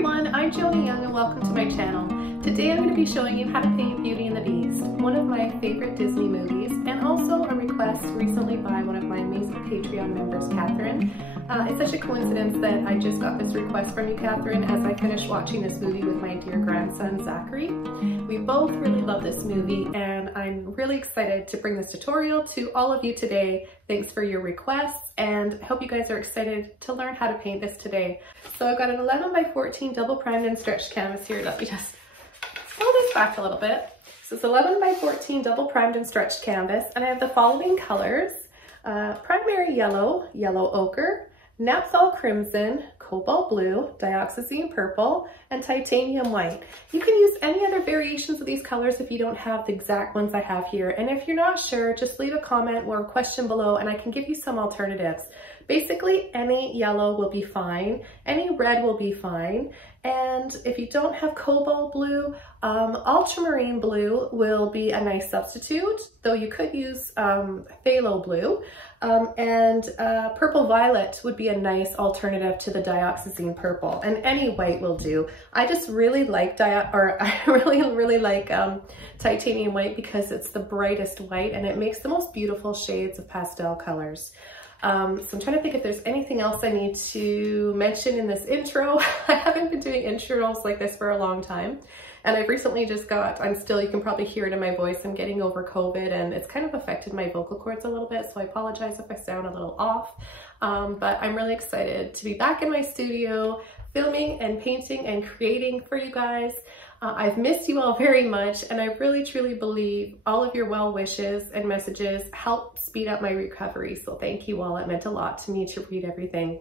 everyone, I'm Joni and welcome to my channel. Today I'm going to be showing you how to paint Beauty and the Beast, one of my favorite Disney movies, and also a request recently by one of my amazing Patreon members, Catherine. It's such a coincidence that I just got this request from you, Catherine, as I finished watching this movie with my dear grandson, Zachary. We both really love this movie and I'm really excited to bring this tutorial to all of you today. Thanks for your requests and I hope you guys are excited to learn how to paint this today. So I've got an 11 by 14 double primed and stretched canvas here. Let me just pull this back a little bit. So it's 11 by 14 double primed and stretched canvas and I have the following colors: primary yellow, yellow ochre, naphtha crimson, cobalt blue, dioxazine purple, and titanium white. You can use any other variations of these colors if you don't have the exact ones I have here. And if you're not sure, just leave a comment or a question below and I can give you some alternatives. Basically, any yellow will be fine, any red will be fine, and if you don't have cobalt blue, ultramarine blue will be a nice substitute, though you could use phthalo blue, and purple violet would be a nice alternative to the dioxazine purple, and any white will do. I just really like really like titanium white because it's the brightest white and it makes the most beautiful shades of pastel colors. So I'm trying to think if there's anything else I need to mention in this intro. I haven't been doing intros like this for a long time. And I've recently just got, you can probably hear it in my voice, I'm getting over COVID and it's kind of affected my vocal cords a little bit. So I apologize if I sound a little off. But I'm really excited to be back in my studio, filming and painting and creating for you guys. I've missed you all very much and I really truly believe all of your well wishes and messages help speed up my recovery. So thank you all, it meant a lot to me to read everything.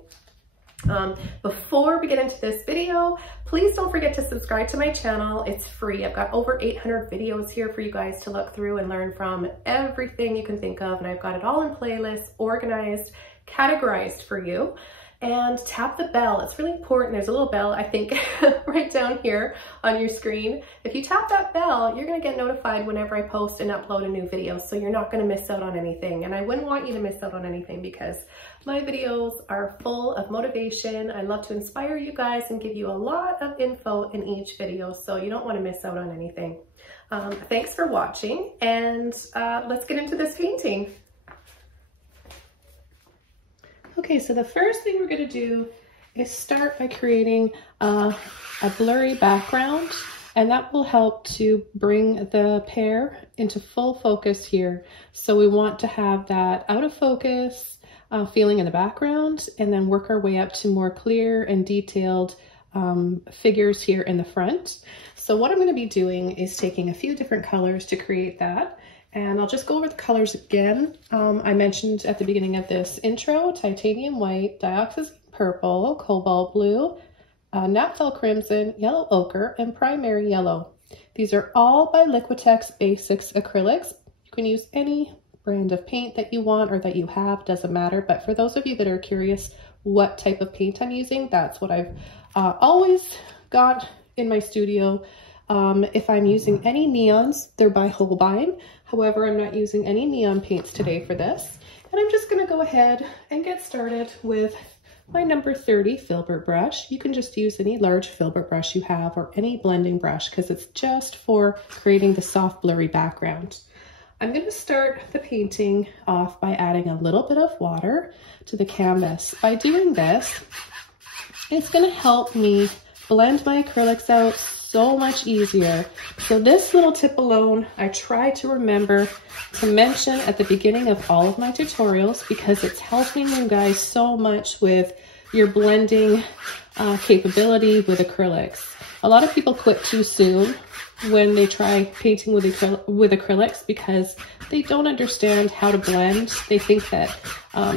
Before we get into this video, please don't forget to subscribe to my channel. It's free. I've got over 800 videos here for you guys to look through and learn from everything you can think of. And I've got it all in playlists, organized, categorized for you. And tap the bell. It's really important. There's a little bell, I think, right down here on your screen. If you tap that bell, you're going to get notified whenever I post and upload a new video. So you're not going to miss out on anything. And I wouldn't want you to miss out on anything because my videos are full of motivation. I love to inspire you guys and give you a lot of info in each video. So you don't want to miss out on anything. Thanks for watching and let's get into this painting. Okay, so the first thing we're going to do is start by creating a blurry background, and that will help to bring the pear into full focus here. So we want to have that out of focus feeling in the background and then work our way up to more clear and detailed figures here in the front. So what I'm going to be doing is taking a few different colors to create that. And I'll just go over the colors again. I mentioned at the beginning of this intro, titanium white, dioxazine purple, cobalt blue, naphtha crimson, yellow ochre, and primary yellow. These are all by Liquitex Basics acrylics. You can use any brand of paint that you want or that you have, doesn't matter. But for those of you that are curious what type of paint I'm using, that's what I've always got in my studio. If I'm using any neons, they're by Holbein. However, I'm not using any neon paints today for this. And I'm just going to go ahead and get started with my number 30 filbert brush. You can just use any large filbert brush you have or any blending brush because it's just for creating the soft blurry background. I'm going to start the painting off by adding a little bit of water to the canvas. By doing this, it's going to help me blend my acrylics out so much easier. So this little tip alone, I try to remember to mention at the beginning of all of my tutorials because it's helping you guys so much with your blending capability with acrylics. A lot of people quit too soon when they try painting with acrylics because they don't understand how to blend. They think that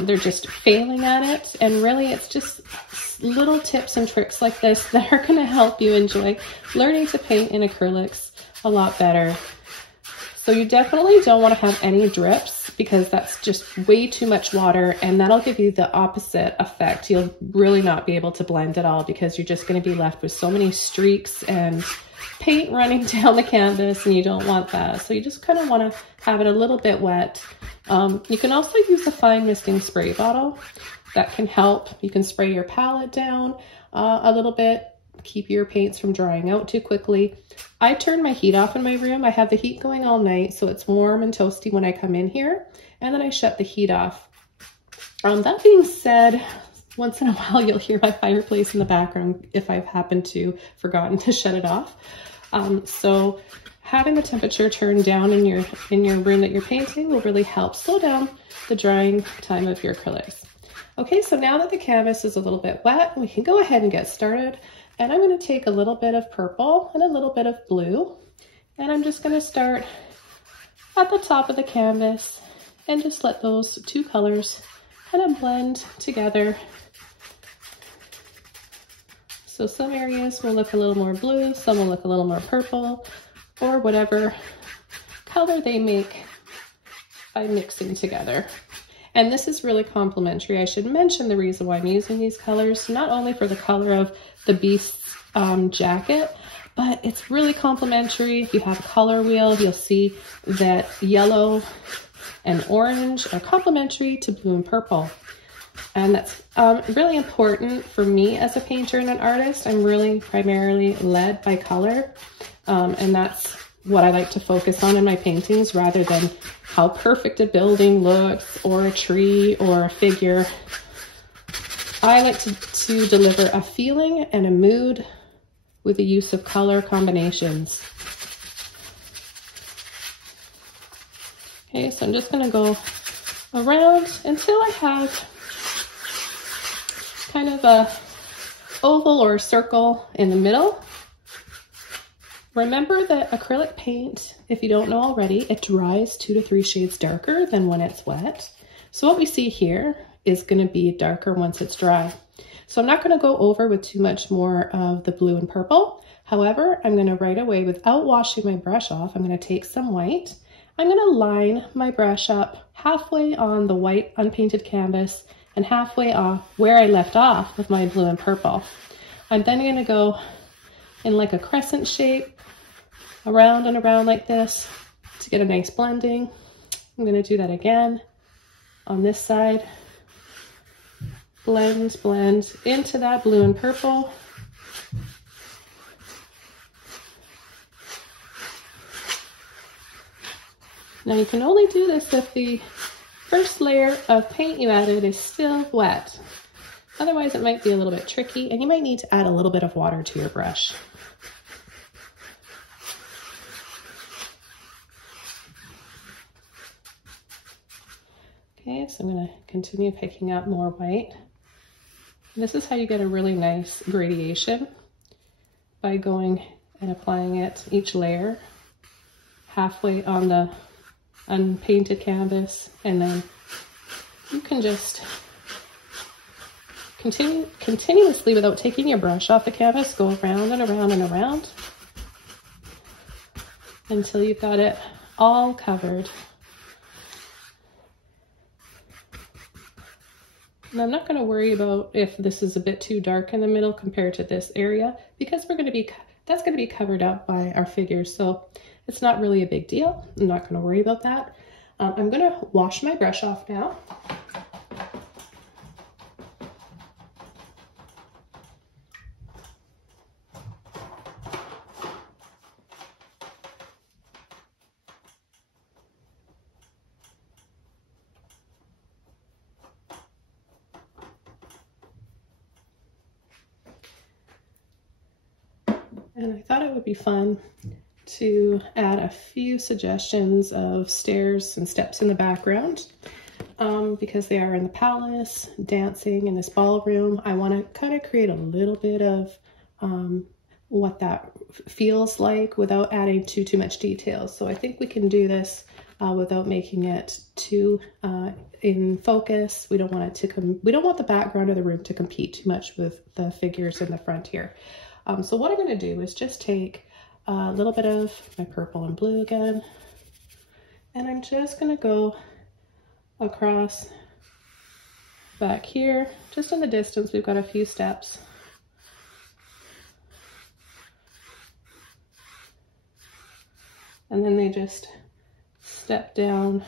they're just failing at it, and really it's just little tips and tricks like this that are going to help you enjoy learning to paint in acrylics a lot better. So you definitely don't want to have any drips because that's just way too much water and that'll give you the opposite effect. You'll really not be able to blend at all because you're just going to be left with so many streaks and paint running down the canvas and you don't want that. So you just kind of want to have it a little bit wet. You can also use a fine misting spray bottle. That can help. You can spray your palette down a little bit keep your paints from drying out too quickly. I turn my heat off in my room. I have the heat going all night, so it's warm and toasty when I come in here, and then I shut the heat off. That being said, once in a while you'll hear my fireplace in the background if I've happened to forgotten to shut it off. So having the temperature turned down in your room that you're painting will really help slow down the drying time of your acrylics. Okay, so now that the canvas is a little bit wet, we can go ahead and get started. And I'm going to take a little bit of purple and a little bit of blue, and I'm just going to start at the top of the canvas and just let those two colors kind of blend together. So some areas will look a little more blue, some will look a little more purple, or whatever color they make by mixing together. And this is really complementary. I should mention the reason why I'm using these colors, not only for the color of the beast's jacket, but it's really complementary. If you have a color wheel, you'll see that yellow and orange are complementary to blue and purple. And that's really important for me as a painter and an artist. I'm really primarily led by color, and that's what I like to focus on in my paintings rather than how perfect a building looks or a tree or a figure. I like to deliver a feeling and a mood with the use of color combinations. Okay, so I'm just going to go around until I have kind of a oval or a circle in the middle. Remember that acrylic paint, if you don't know already, it dries 2 to 3 shades darker than when it's wet. So what we see here is going to be darker once it's dry. So I'm not going to go over with too much more of the blue and purple. However, I'm going to right away, without washing my brush off, I'm going to take some white. I'm going to line my brush up halfway on the white unpainted canvas and halfway off where I left off with my blue and purple. I'm then going to go in like a crescent shape, around and around like this to get a nice blending. I'm going to do that again on this side. Blend, blend into that blue and purple. Now you can only do this if the first layer of paint you added is still wet. Otherwise it might be a little bit tricky and you might need to add a little bit of water to your brush. Okay, so I'm going to continue picking up more white. This is how you get a really nice gradation, by going and applying it each layer halfway on the unpainted canvas, and then you can just continuously, without taking your brush off the canvas, go around and around and around until you've got it all covered. And I'm not going to worry about if this is a bit too dark in the middle compared to this area, because that's going to be covered up by our figures, so it's not really a big deal. I'm not going to worry about that. I'm going to wash my brush off now. And I thought it would be fun to add a few suggestions of stairs and steps in the background, because they are in the palace, dancing in this ballroom. I want to kind of create a little bit of what that feels like without adding too much detail. So I think we can do this without making it too in focus. We don't want the background of the room to compete too much with the figures in the front here. So what I'm going to do is just take a little bit of my purple and blue again, and I'm just going to go across back here, just in the distance. We've got a few steps. And then they just step down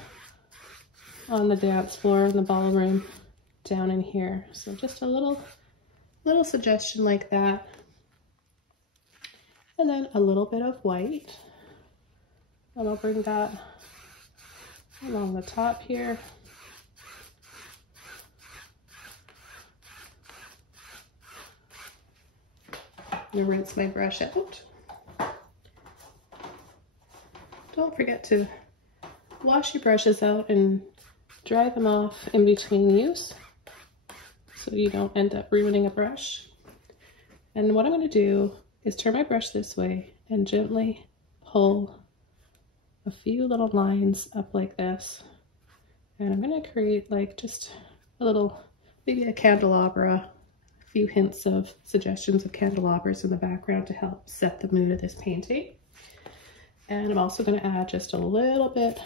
on the dance floor in the ballroom down in here. So just a little suggestion like that. And then a little bit of white. And I'll bring that along the top here. And rinse my brush out. Don't forget to wash your brushes out and dry them off in between use so you don't end up ruining a brush. And what I'm going to do is turn my brush this way and gently pull a few little lines up like this. And I'm going to create like just a little, maybe a candelabra, a few hints of suggestions of candelabras in the background to help set the mood of this painting. And I'm also going to add just a little bit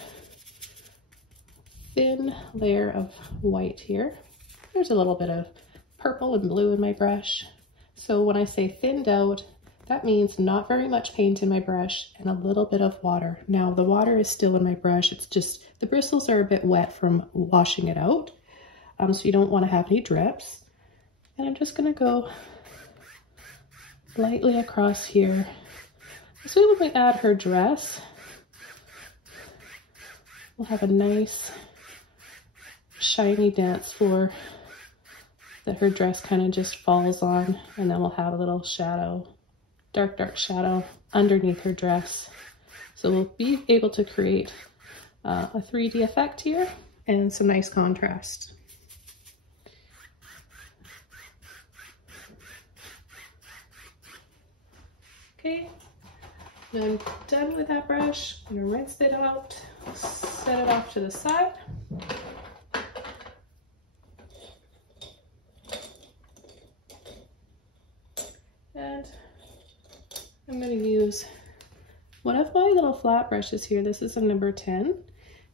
thin layer of white here. There's a little bit of purple and blue in my brush. So when I say thinned out, that means not very much paint in my brush and a little bit of water. Now the water is still in my brush, it's just the bristles are a bit wet from washing it out. So you don't want to have any drips. And I'm just going to go lightly across here. So when we add her dress, we'll have a nice shiny dance floor that her dress kind of just falls on, and then we'll have a little shadow, dark shadow underneath her dress. So we'll be able to create a 3D effect here and some nice contrast. Okay, when I'm done with that brush, I'm gonna rinse it out, set it off to the side. And I'm going to use one of my little flat brushes here. This is a number 10,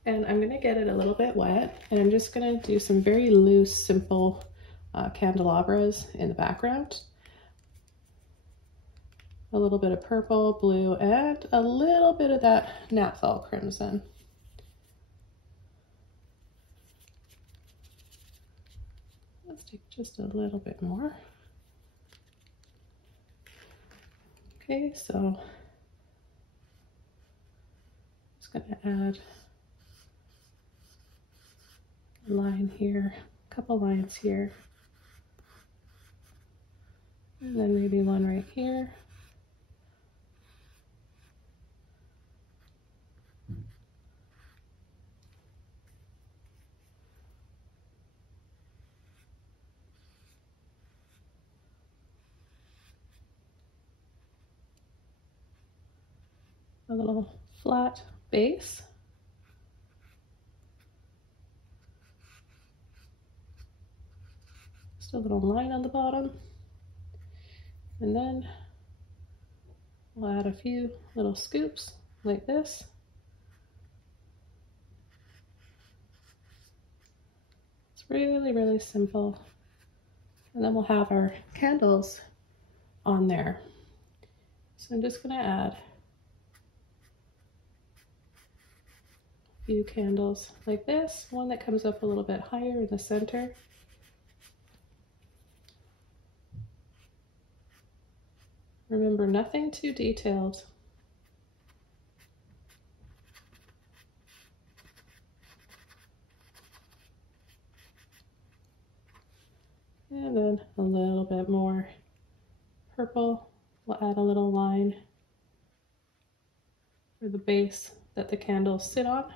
and I'm going to get it a little bit wet, and I'm just going to do some very loose, simple candelabras in the background. A little bit of purple, blue, and a little bit of that naphthol crimson. Let's take just a little bit more. Okay, so just going to add a line here, a couple lines here, and then maybe one right here. A little flat base. Just a little line on the bottom. And then we'll add a few little scoops like this. It's really, really simple. And then we'll have our candles on there. So I'm just going to add few candles like this, one that comes up a little bit higher in the center. Remember, nothing too detailed. And then a little bit more purple. We'll add a little line for the base that the candles sit on.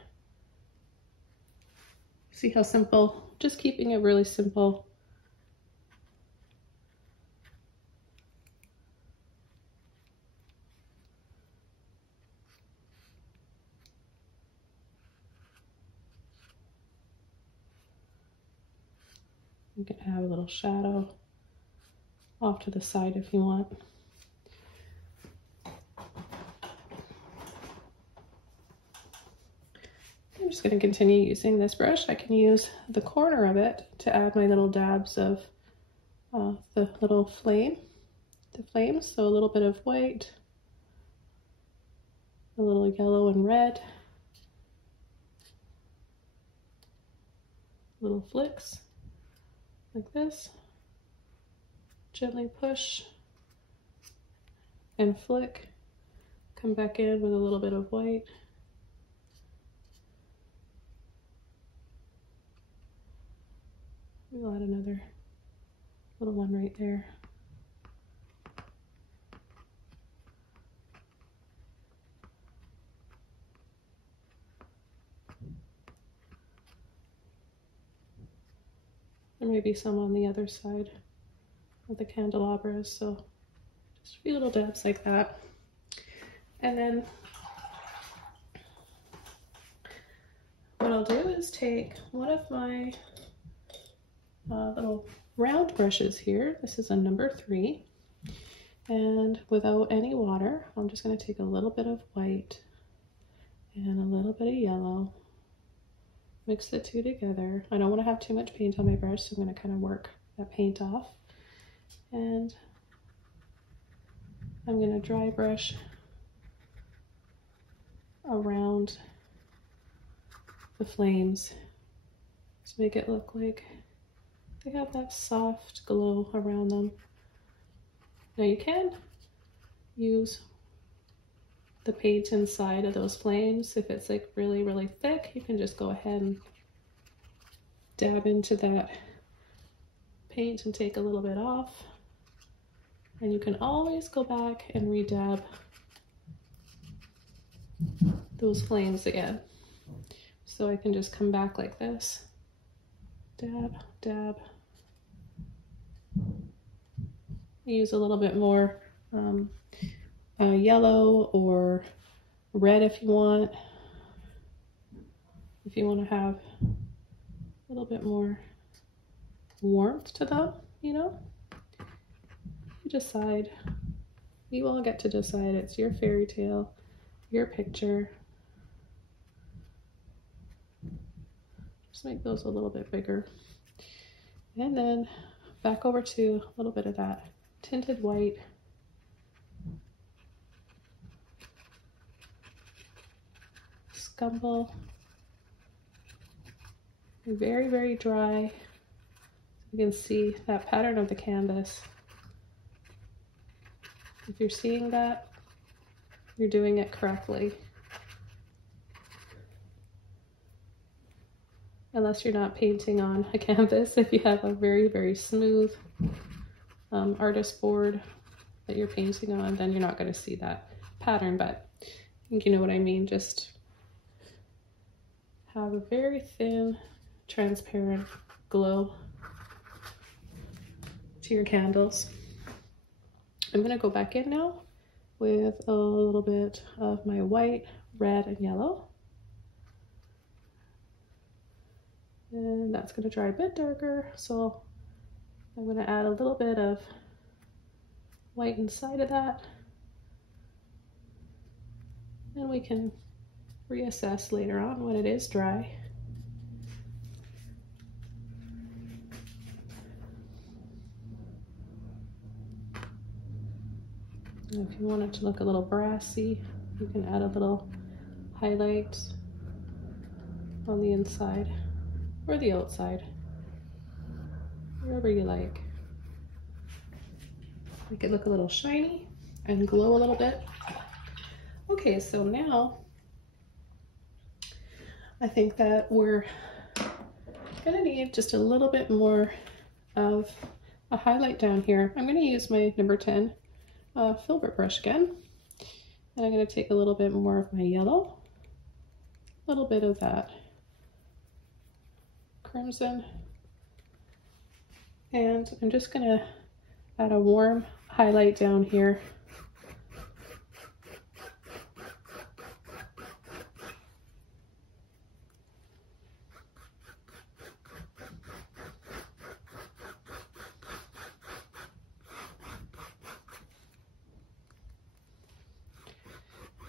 See how simple? Just keeping it really simple. You can have a little shadow off to the side if you want. I'm just going to continue using this brush. I can use the corner of it to add my little dabs of the little flames. So a little bit of white, a little yellow and red, little flicks like this. Gently push and flick. Come back in with a little bit of white. We'll add another little one right there. There may be some on the other side of the candelabras, so just a few little dabs like that. And then what I'll do is take one of my little round brushes here. This is a number 3. And without any water, I'm just going to take a little bit of white and a little bit of yellow. Mix the two together. I don't want to have too much paint on my brush, so I'm going to kind of work that paint off. And I'm going to dry brush around the flames to make it look like they have that soft glow around them. Now you can use the paint inside of those flames. If it's like really, really thick, you can just go ahead and dab into that paint and take a little bit off. And you can always go back and re-dab those flames again. So I can just come back like this, dab, dab. Use a little bit more yellow or red if you want. If you want to have a little bit more warmth to them, you know, you decide. You all get to decide. It's your fairy tale, your picture. Just make those a little bit bigger. And then back over to a little bit of that tinted white. Scumble. Very, very dry. You can see that pattern of the canvas. If you're seeing that, you're doing it correctly. Unless you're not painting on a canvas, if you have a very, very smooth artist board that you're painting on, then you're not going to see that pattern, but I think you know what I mean. Just have a very thin, transparent glow to your candles. I'm going to go back in now with a little bit of my white, red, and yellow. And that's going to dry a bit darker, so I'm going to add a little bit of white inside of that. And we can reassess later on when it is dry. And if you want it to look a little brassy, you can add a little highlight on the inside or the outside, wherever you like. Make it look a little shiny and glow a little bit. Okay, so now I think that we're gonna need just a little bit more of a highlight down here. I'm gonna use my number 10 filbert brush again, and I'm gonna take a little bit more of my yellow, a little bit of that crimson, and I'm just gonna add a warm highlight down here.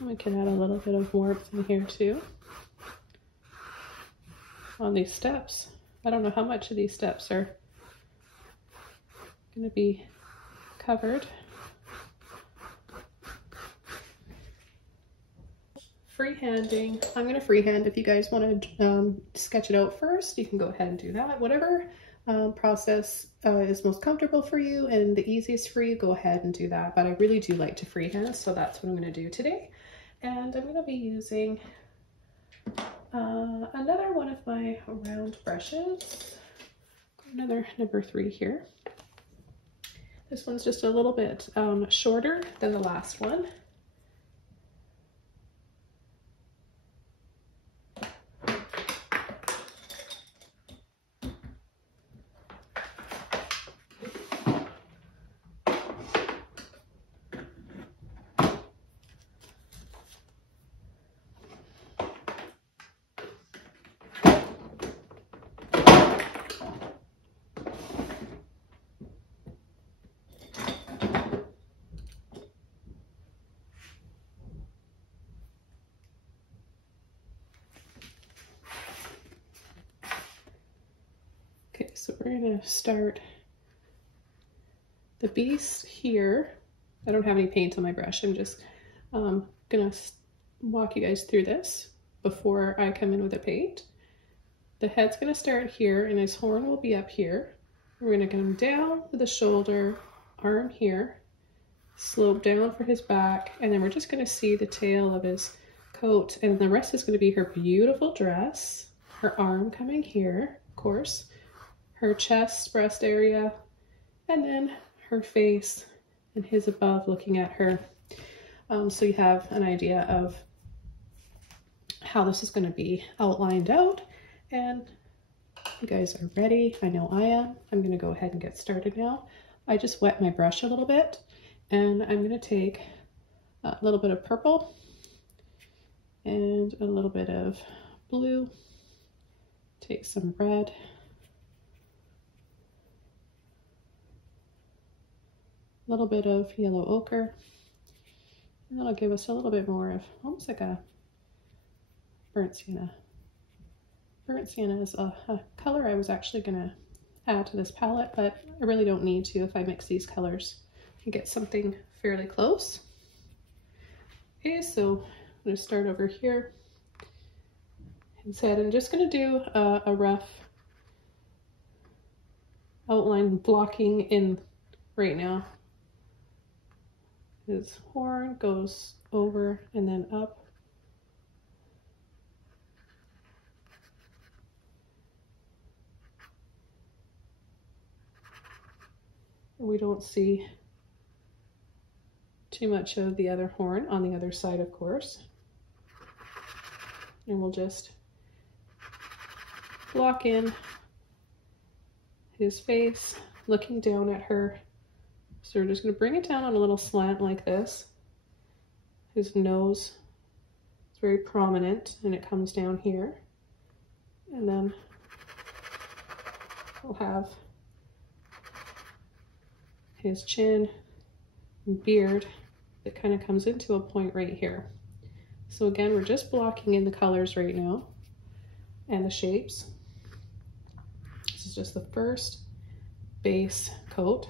We can add a little bit of warmth in here too on these steps. I don't know how much of these steps are going to be covered. Freehanding. I'm going to freehand. If you guys want to sketch it out first, you can go ahead and do that. Whatever process is most comfortable for you and the easiest for you, go ahead and do that. But I really do like to freehand, so that's what I'm going to do today. And I'm going to be using another one of my round brushes, another number 3 here. This one's just a little bit shorter than the last one. Okay, so we're gonna start the beast here. I don't have any paint on my brush. I'm just gonna walk you guys through this before I come in with the paint. The head's gonna start here and his horn will be up here. We're gonna come down to the shoulder, arm here, slope down for his back, and then we're just gonna see the tail of his coat, and the rest is gonna be her beautiful dress, her arm coming here, of course, her chest, breast area, and then her face and his above looking at her. So you have an idea of how this is going to be outlined out, and you guys are ready. I know I am. I'm going to go ahead and get started now. I just wet my brush a little bit, and I'm going to take a little bit of purple and a little bit of blue, take some red, a little bit of yellow ochre, and that'll give us a little bit more of almost like a burnt sienna. Burnt sienna is a color I was actually going to add to this palette, but I really don't need to if I mix these colors. I can get something fairly close. Okay, so I'm going to start over here. Instead, I'm just going to do a rough outline blocking in right now. His horn goes over and then up. We don't see too much of the other horn on the other side, of course. And we'll just block in his face, looking down at her. So we're just going to bring it down on a little slant like this. His nose is very prominent and it comes down here. And then we'll have his chin and beard that kind of comes into a point right here. So again, we're just blocking in the colors right now and the shapes. This is just the first base coat.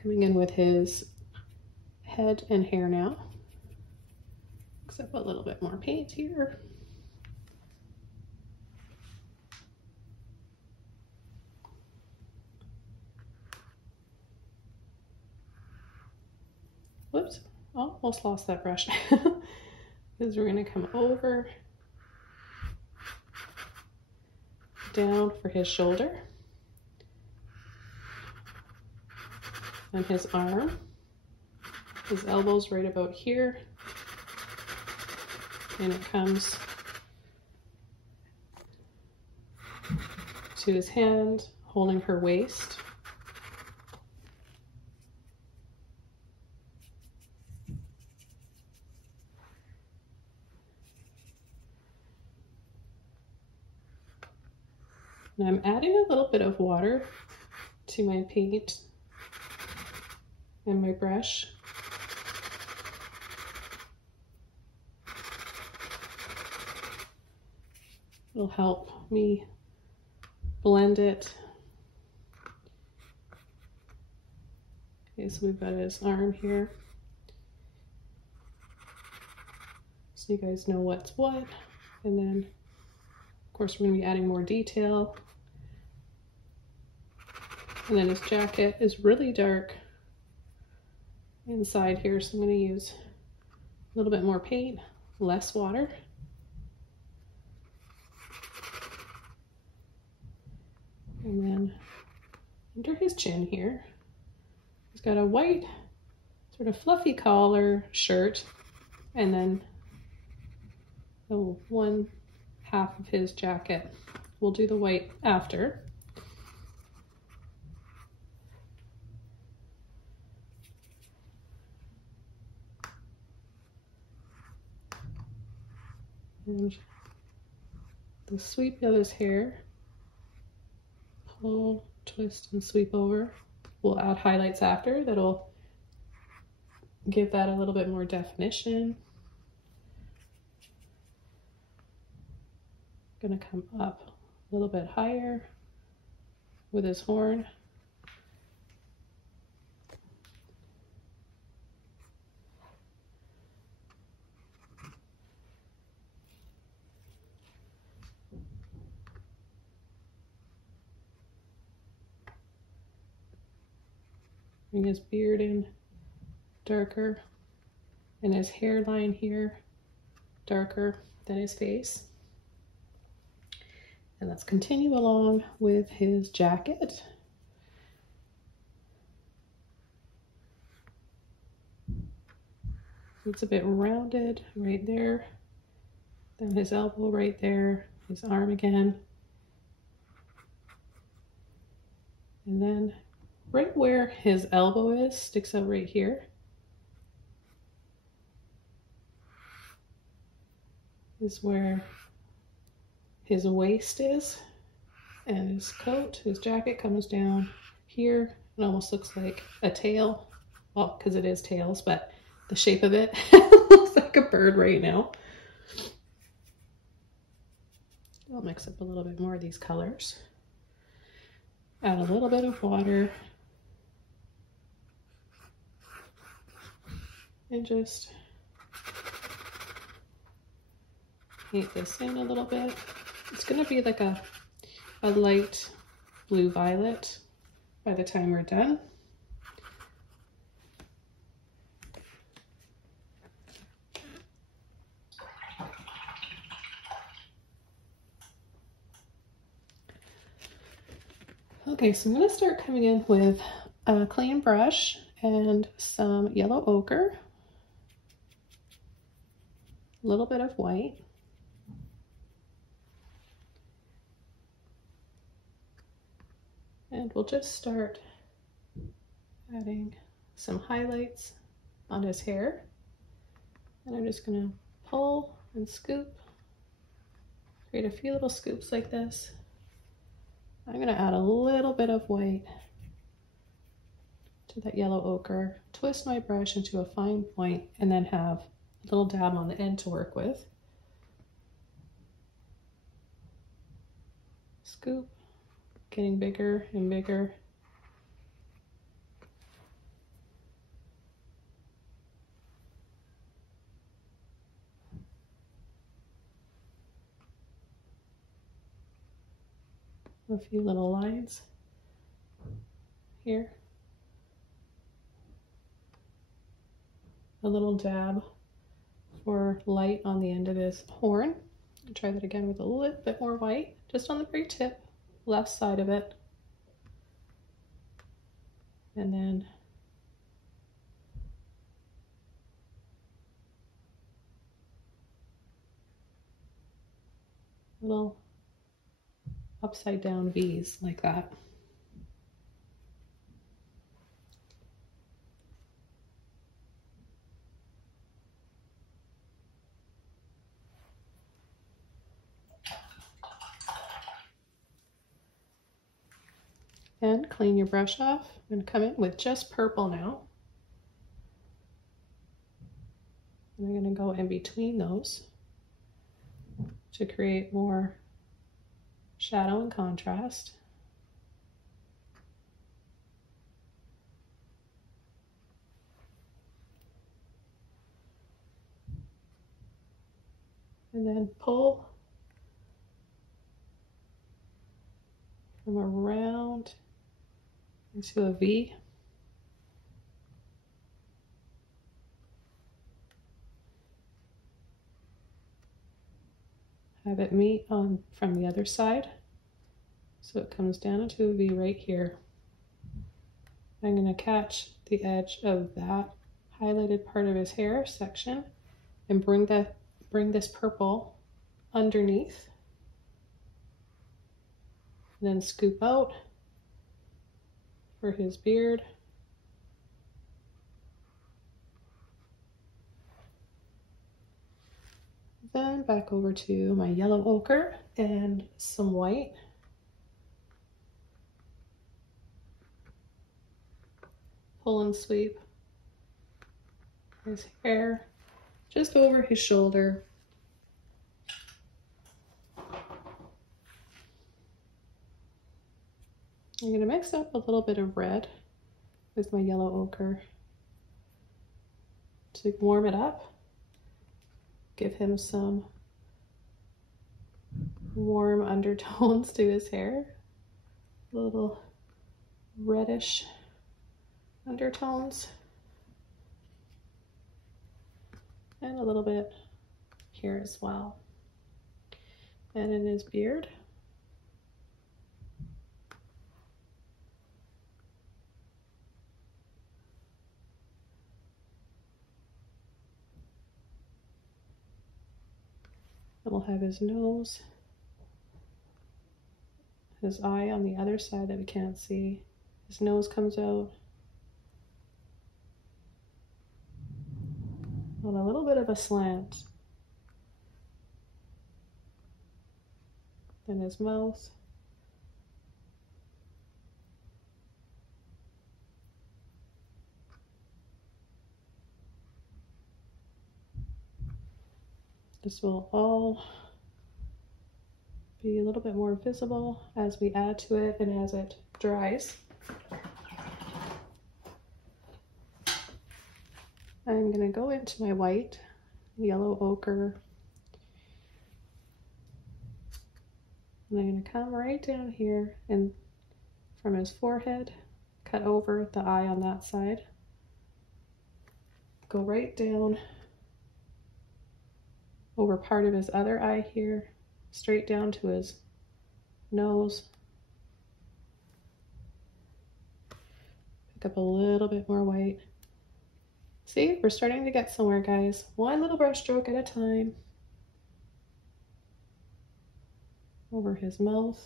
Coming in with his head and hair now, except a little bit more paint here. Whoops, almost lost that brush. Because we're going to come over, down for his shoulder. And his arm, his elbow's right about here, and it comes to his hand holding her waist. And I'm adding a little bit of water to my paint and my brush. It'll help me blend it. Okay, so we've got his arm here. So you guys know what's what. And then, of course, we're going to be adding more detail. And then his jacket is really dark inside here, so I'm going to use a little bit more paint, less water. And then under his chin here, he's got a white sort of fluffy collar shirt, and then one half of his jacket. We'll do the white after. And the sweep of his hair, pull, twist, and sweep over. We'll add highlights after that'll give that a little bit more definition. Gonna come up a little bit higher with his horn. Bring his beard in darker, and his hairline here darker than his face. And let's continue along with his jacket. It's a bit rounded right there, then his elbow right there, his arm again, and then right where his elbow is, sticks out right here, is where his waist is, and his coat, his jacket comes down here. It almost looks like a tail, well, because it is tails, but the shape of it looks like a bird right now. I'll mix up a little bit more of these colors. Add a little bit of water. And just paint this in a little bit. It's going to be like a light blue violet by the time we're done. Okay, so I'm going to start coming in with a clean brush and some yellow ochre, a little bit of white, and we'll just start adding some highlights on his hair. And I'm just going to pull and scoop, create a few little scoops like this. I'm going to add a little bit of white to that yellow ochre, twist my brush into a fine point, and then have a little dab on the end to work with. Scoop, getting bigger and bigger. A few little lines here. A little dab for light on the end of his horn. I'll try that again with a little bit more white, just on the very tip, left side of it. And then little upside down V's like that. And clean your brush off. I'm going to come in with just purple now. And I'm going to go in between those to create more shadow and contrast. And then pull from around into a V. Have it meet on from the other side. So it comes down into a V right here. I'm going to catch the edge of that highlighted part of his hair section and bring this purple underneath. And then scoop out for his beard. Then back over to my yellow ochre and some white. Pull and sweep his hair just over his shoulder. I'm going to mix up a little bit of red with my yellow ochre to warm it up. Give him some warm undertones to his hair. A little reddish undertones. And a little bit here as well. And in his beard. And we'll have his nose, his eye on the other side that we can't see. His nose comes out. On a little bit of a slant. Then his mouth. This will all be a little bit more visible as we add to it and as it dries. I'm going to go into my white, yellow ochre, and I'm going to come right down here and from his forehead, cut over the eye on that side, go right down over part of his other eye here, straight down to his nose. Pick up a little bit more white. See, we're starting to get somewhere, guys. One little brush stroke at a time. Over his mouth.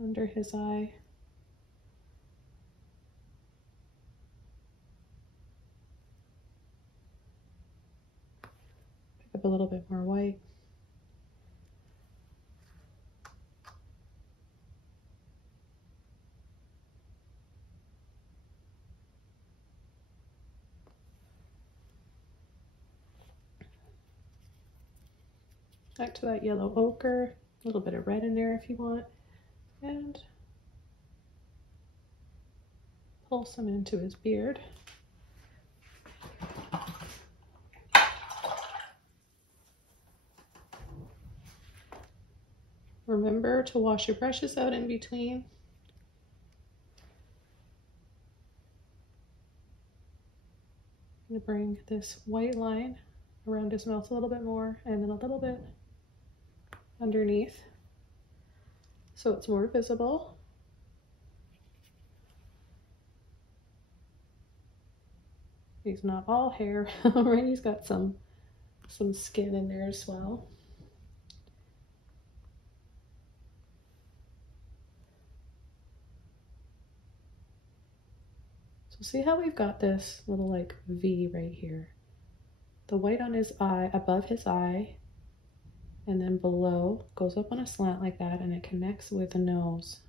Under his eye. Pick up a little bit more white. Back to that yellow ochre, a little bit of red in there if you want, and pull some into his beard. Remember to wash your brushes out in between. I'm going to bring this white line around his mouth a little bit more and then a little bit underneath so it's more visible. He's not all hair, right? He's got some skin in there as well. So see how we've got this little like V right here. The white on his eye, above his eye, and then below goes up on a slant like that, and it connects with the nose.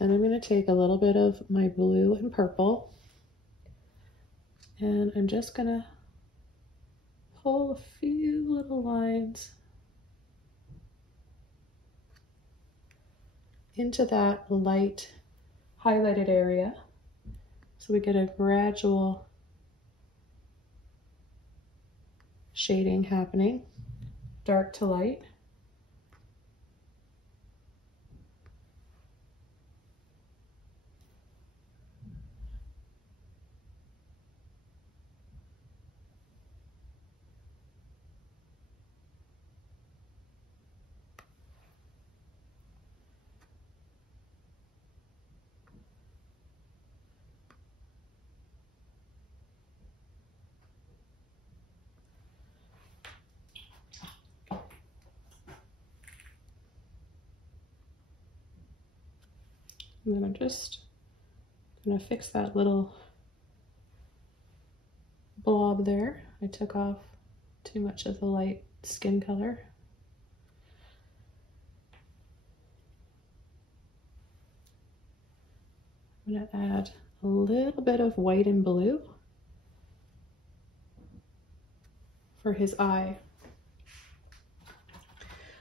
And I'm going to take a little bit of my blue and purple, and I'm just going to pull a few little lines into that light highlighted area so we get a gradual shading happening, dark to light. And then I'm just gonna fix that little blob there. I took off too much of the light skin color. I'm gonna add a little bit of white and blue for his eye.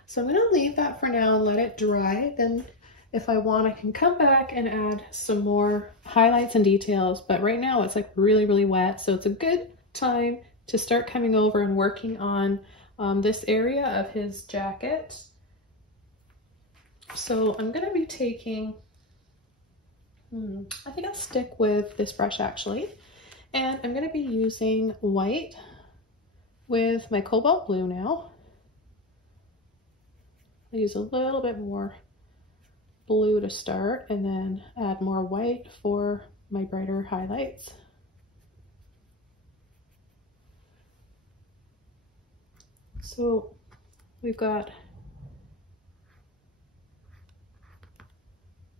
So I'm gonna leave that for now and let it dry. Then if I want, I can come back and add some more highlights and details, but right now it's like really, really wet. So it's a good time to start coming over and working on this area of his jacket. So I'm gonna be taking, I think I'll stick with this brush actually. And I'm gonna be using white with my cobalt blue now. I'll use a little bit more blue to start and then add more white for my brighter highlights. So we've got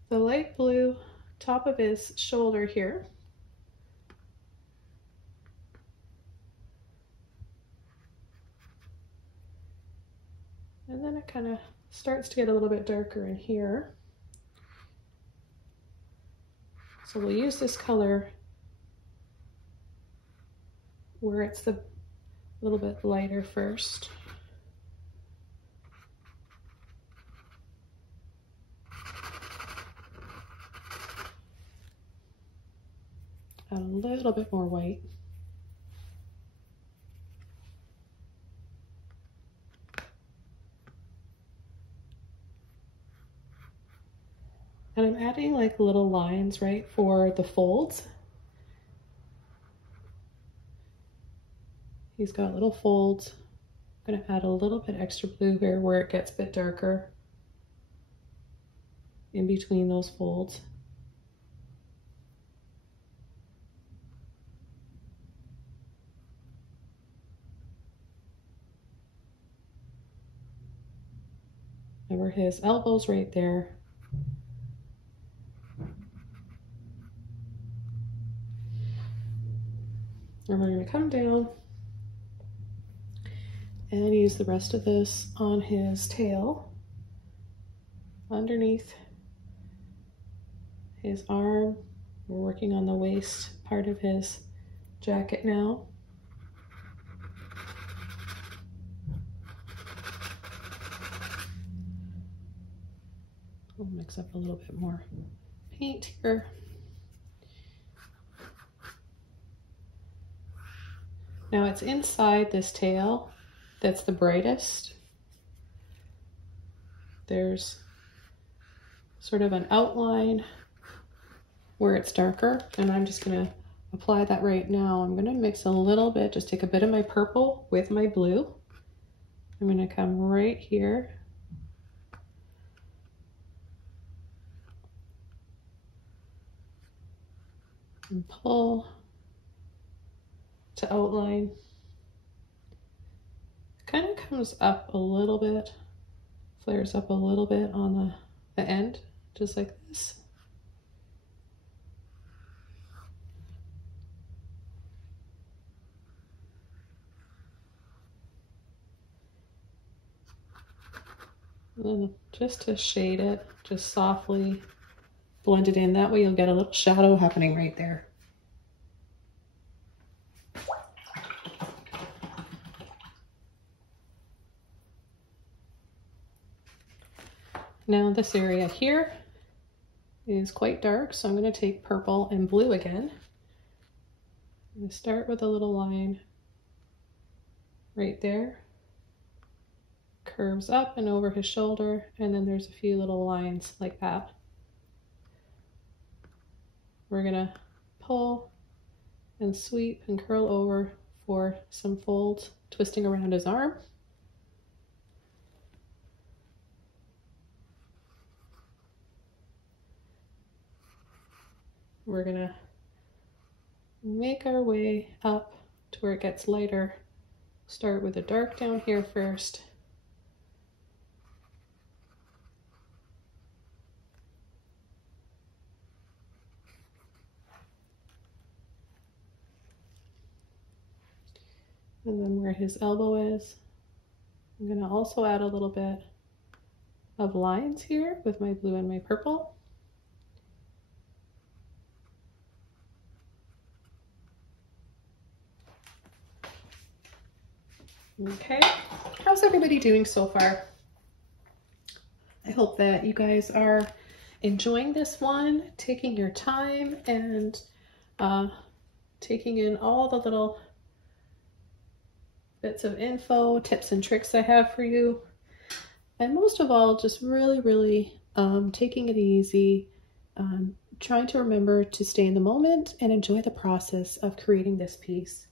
the light blue top of his shoulder here. And then it kind of starts to get a little bit darker in here. So we'll use this color where it's a little bit lighter first. Add a little bit more white. And I'm adding like little lines, right, for the folds. He's got little folds. I'm gonna add a little bit extra blue here where it gets a bit darker in between those folds. Over his elbows right there. And we're going to come down and use the rest of this on his tail, underneath his arm. We're working on the waist part of his jacket now. I'll mix up a little bit more paint here. Now it's inside this tail that's the brightest. There's sort of an outline where it's darker, and I'm just gonna apply that right now. I'm gonna mix a little bit, just take a bit of my purple with my blue. I'm gonna come right here. And pull to outline. Kind of comes up a little bit, flares up a little bit on the end, just like this. And then just to shade it, just softly blend it in. That way you'll get a little shadow happening right there. Now this area here is quite dark, so I'm going to take purple and blue again. I'm going to start with a little line right there. Curves up and over his shoulder, and then there's a few little lines like that. We're gonna pull and sweep and curl over for some folds, twisting around his arm. We're gonna make our way up to where it gets lighter. Start with a dark down here first. And then where his elbow is, I'm going to also add a little bit of lines here with my blue and my purple. Okay, how's everybody doing so far? I hope that you guys are enjoying this one, taking your time and taking in all the little bits of info, tips and tricks I have for you. And most of all, just really taking it easy, trying to remember to stay in the moment and enjoy the process of creating this piece.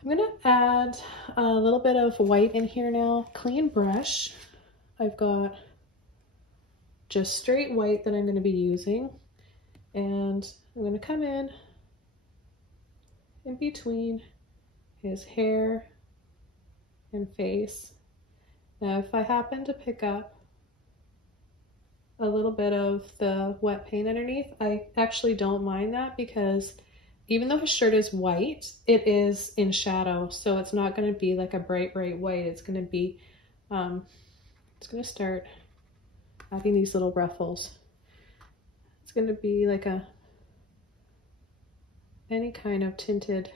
I'm gonna add a little bit of white in here now, clean brush. I've got just straight white that I'm gonna be using. And I'm gonna come in between his hair and face. Now, if I happen to pick up a little bit of the wet paint underneath, I actually don't mind that, because even though his shirt is white, it is in shadow. So it's not going to be like a bright white. It's going to be, it's going to start adding these little ruffles. It's going to be like any kind of tinted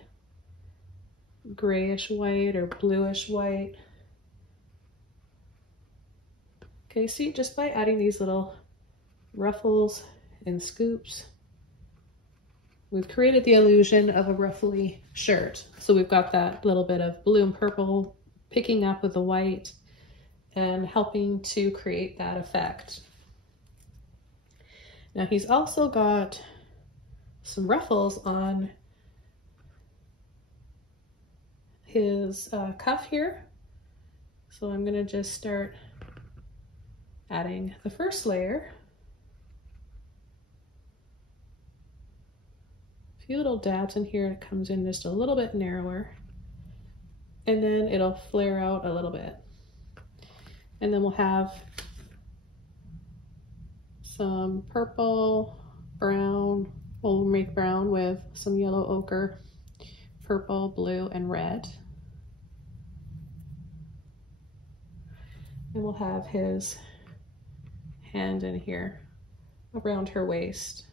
grayish white or bluish white. Okay, see, just by adding these little ruffles and scoops, we've created the illusion of a ruffly shirt. So we've got that little bit of blue and purple picking up with the white and helping to create that effect. Now he's also got some ruffles on his cuff here. So I'm gonna just start adding the first layer. A few little dabs in here, it comes in just a little bit narrower, and then it'll flare out a little bit. And then we'll have some purple, brown, we'll make brown with some yellow ochre, purple, blue, and red. And we'll have his hand in here around her waist.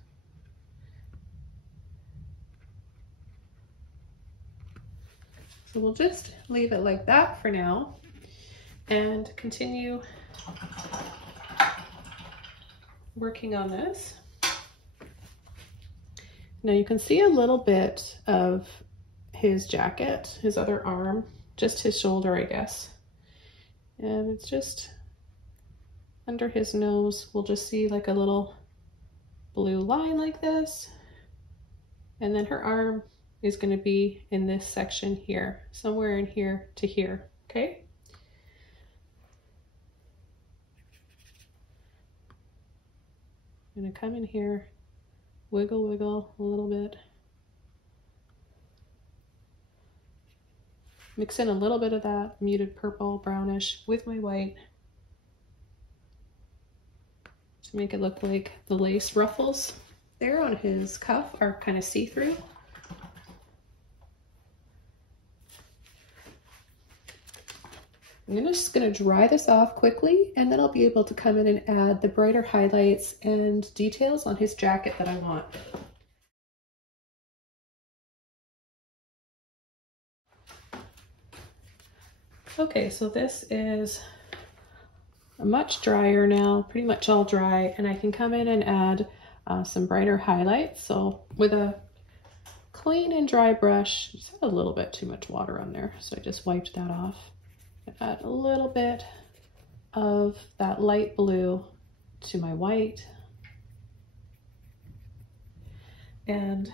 So we'll just leave it like that for now and continue working on this. Now you can see a little bit of his jacket, his other arm, just his shoulder, I guess. And it's just under his nose. We'll just see like a little blue line like this. And then her arm is going to be in this section here, somewhere in here to here, okay? I'm going to come in here, wiggle a little bit. Mix in a little bit of that muted purple, brownish with my white to make it look like the lace ruffles there on his cuff are kind of see-through. I'm just going to dry this off quickly, and then I'll be able to come in and add the brighter highlights and details on his jacket that I want. Okay, so this is much drier now, pretty much all dry, and I can come in and add some brighter highlights. So with a clean and dry brush. Just had a little bit too much water on there, so I just wiped that off. Add a little bit of that light blue to my white. And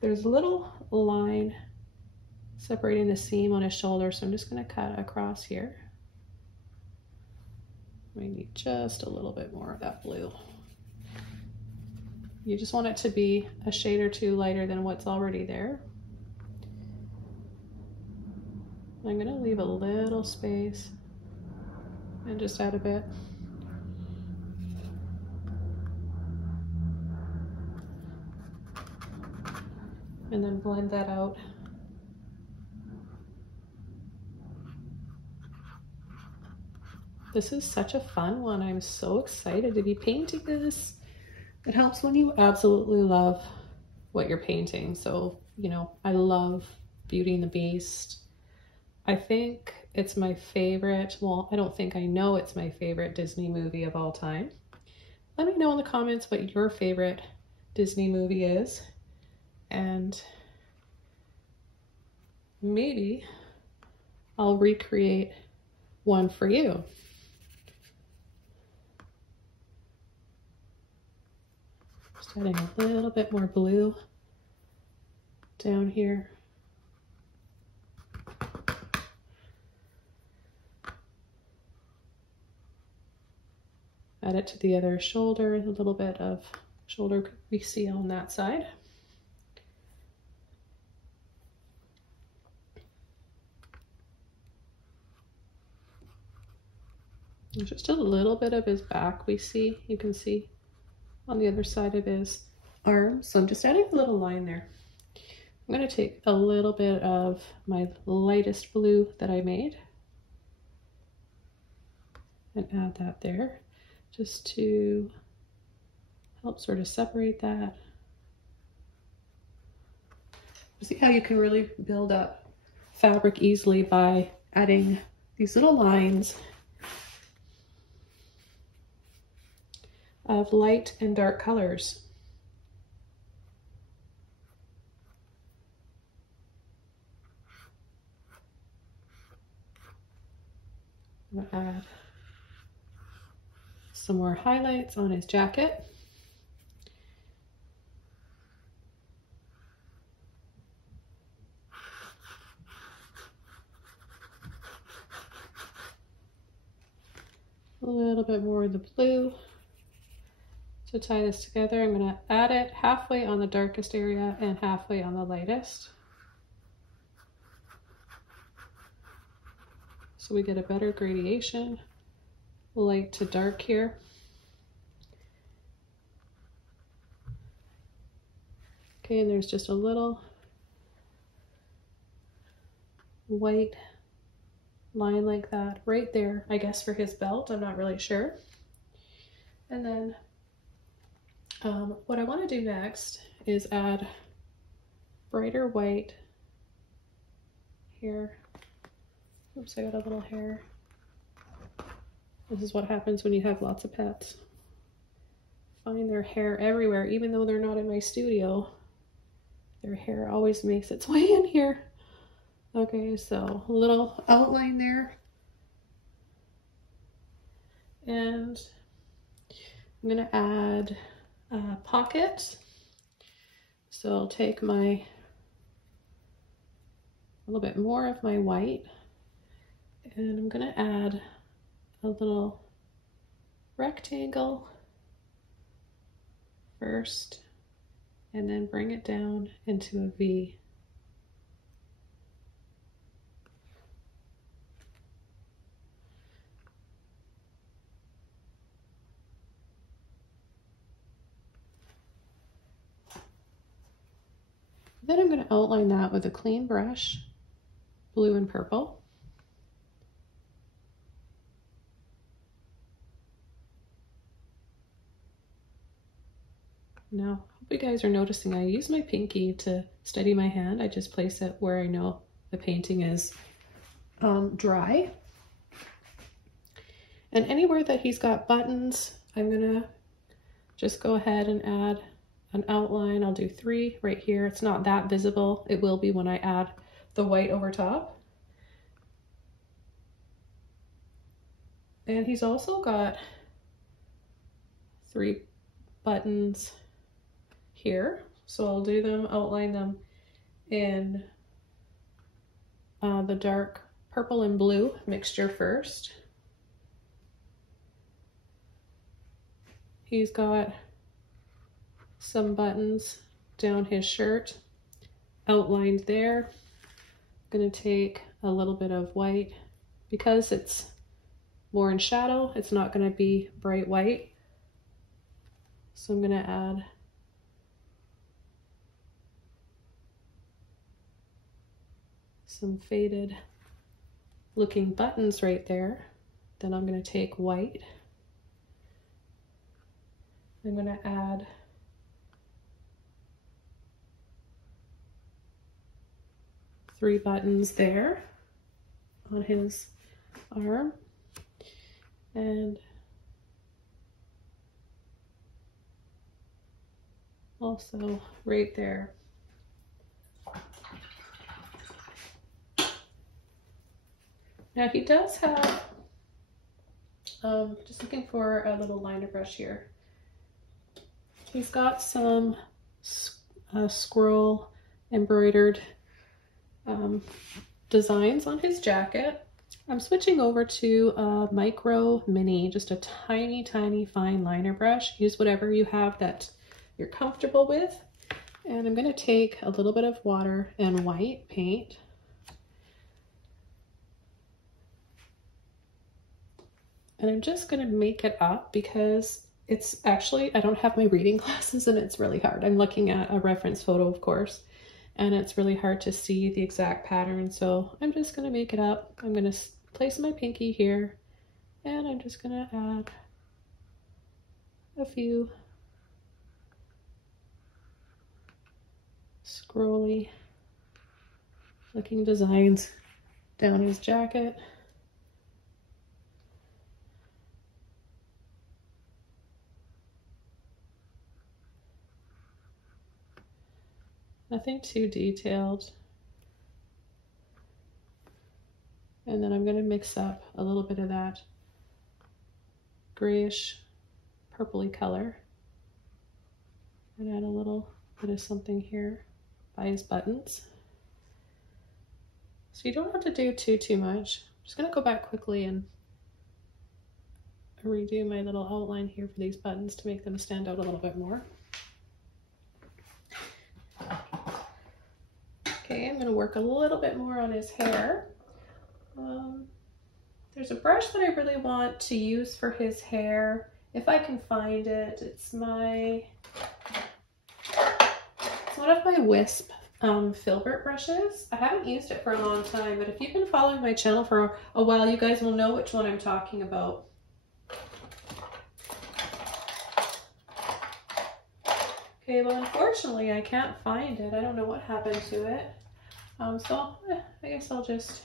there's a little line separating the seam on his shoulder, so I'm just going to cut across here. We need just a little bit more of that blue. You just want it to be a shade or two lighter than what's already there. I'm going to leave a little space and just add a bit. And then blend that out. This is such a fun one. I'm so excited to be painting this. It helps when you absolutely love what you're painting. So, you know, I love Beauty and the Beast. I think it's my favorite, well, I don't think, I know it's my favorite Disney movie of all time. Let me know in the comments what your favorite Disney movie is. And maybe I'll recreate one for you. Just adding a little bit more blue down here. Add it to the other shoulder, a little bit of shoulder we see on that side. And just a little bit of his back we see, you can see on the other side of his arm. So I'm just adding a little line there. I'm going to take a little bit of my lightest blue that I made and add that there just to help sort of separate that. See how you can really build up fabric easily by adding these little lines of light and dark colors. I'm gonna add some more highlights on his jacket. A little bit more of the blue. To tie this together, I'm going to add it halfway on the darkest area and halfway on the lightest. So we get a better gradation, light to dark here. Okay, and there's just a little white line like that right there, I guess for his belt, I'm not really sure. And then what I want to do next is add brighter white here. Oops, I got a little hair. This is what happens when you have lots of pets. Find their hair everywhere, even though they're not in my studio. Their hair always makes its way in here. Okay, so a little outline there. And I'm gonna add a pocket. So I'll take a little bit more of my white, and I'm gonna add a little rectangle first, and then bring it down into a V. Then I'm going to outline that with a clean brush, blue and purple. Now, I hope you guys are noticing I use my pinky to steady my hand. I just place it where I know the painting is dry. And anywhere that he's got buttons, I'm going to just go ahead and add an outline. I'll do 3 right here. It's not that visible. It will be when I add the white over top. And he's also got 3 buttons here. So I'll do them, outline them in the dark purple and blue mixture first. He's got some buttons down his shirt outlined there. I'm going to take a little bit of white because it's more in shadow. It's not going to be bright white. So I'm going to add some faded looking buttons right there. Then I'm going to take white. I'm going to add three buttons there on his arm, and also right there. Now he does have, just looking for a little liner brush here. He's got some squirrel embroidered designs on his jacket. I'm switching over to a micro mini, just a tiny, tiny fine liner brush. Use whatever you have that you're comfortable with. And I'm going to take a little bit of water and white paint. And I'm just going to make it up because it's actually, I don't have my reading glasses and it's really hard. I'm looking at a reference photo, of course, and it's really hard to see the exact pattern. So I'm just going to make it up. I'm going to place my pinky here, and I'm just going to add a few scrolly looking designs down his jacket. Nothing too detailed. And then I'm going to mix up a little bit of that grayish purpley color and add a little bit of something here by his buttons. So you don't have to do too much. I'm just going to go back quickly and redo my little outline here for these buttons to make them stand out a little bit more. Okay, I'm going to work a little bit more on his hair. There's a brush that I really want to use for his hair, if I can find it. It's one of my Wisp filbert brushes. I haven't used it for a long time, but if you've been following my channel for a while, you guys will know which one I'm talking about. Okay, well, unfortunately, I can't find it. I don't know what happened to it. So I guess I'll just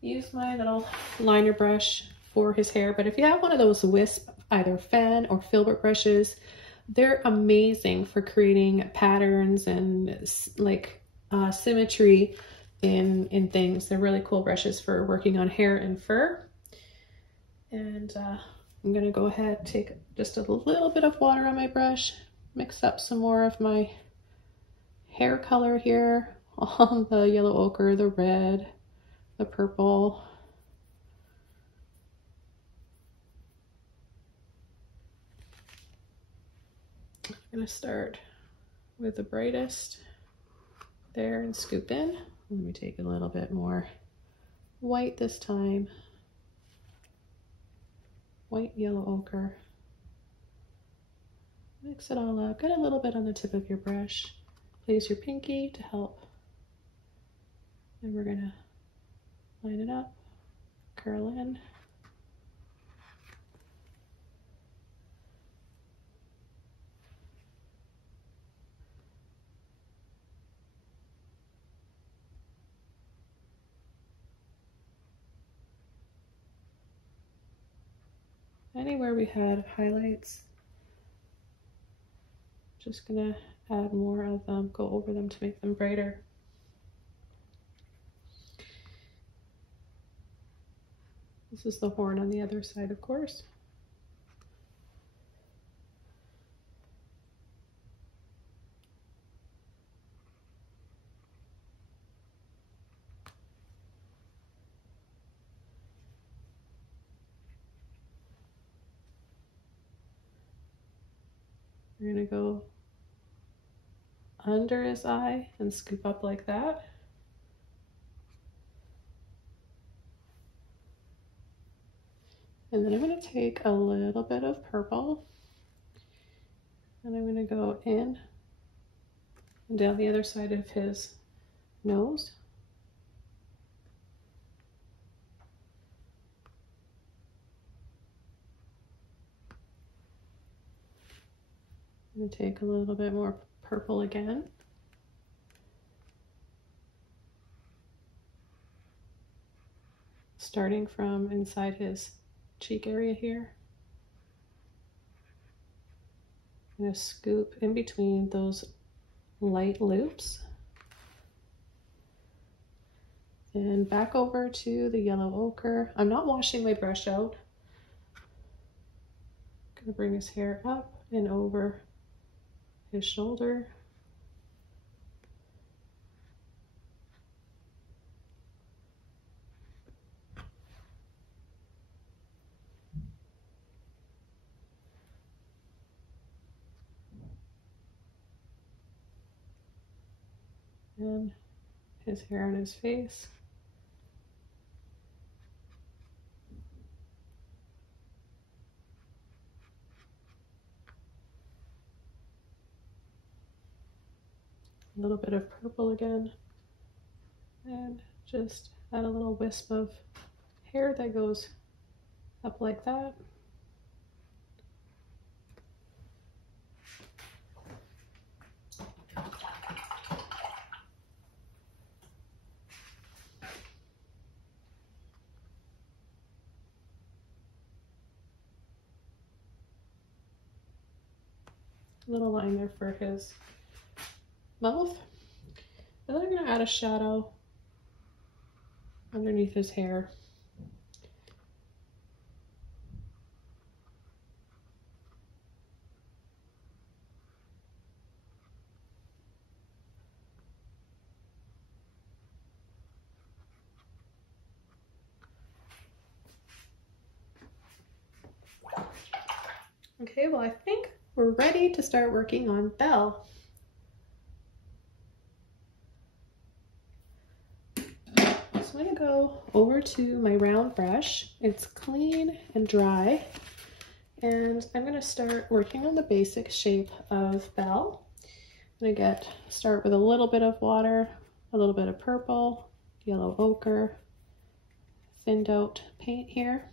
use my little liner brush for his hair. But if you have one of those Wisp, either fan or filbert brushes, they're amazing for creating patterns and like symmetry in things. They're really cool brushes for working on hair and fur. And I'm gonna go ahead and take just a little bit of water on my brush, mix up some more of my hair color here, all the yellow ochre, the red, the purple. I'm gonna start with the brightest there and scoop in. Let me take a little bit more white this time. White, yellow ochre. Mix it all up. Get a little bit on the tip of your brush. Place your pinky to help. And we're gonna line it up, curl in. Anywhere we had highlights, Just gonna add more of them, go over them to make them brighter. This is the horn on the other side, of course. We're gonna go under his eye and scoop up like that. And then I'm going to take a little bit of purple and I'm going to go in and down the other side of his nose. I'm going to take a little bit more purple again. Starting from inside his cheek area here. I'm going to scoop in between those light loops. And back over to the yellow ochre. I'm not washing my brush out. I'm going to bring his hair up and over his shoulder. And his hair on his face. A little bit of purple again. And just add a little wisp of hair that goes up like that. Little line there for his mouth. And then I'm going to add a shadow underneath his hair. Okay, well I think we're ready to start working on Belle. So I'm going to go over to my round brush. It's clean and dry. And I'm going to start working on the basic shape of Belle. I'm going to start with a little bit of water, a little bit of purple, yellow ochre, thinned out paint here.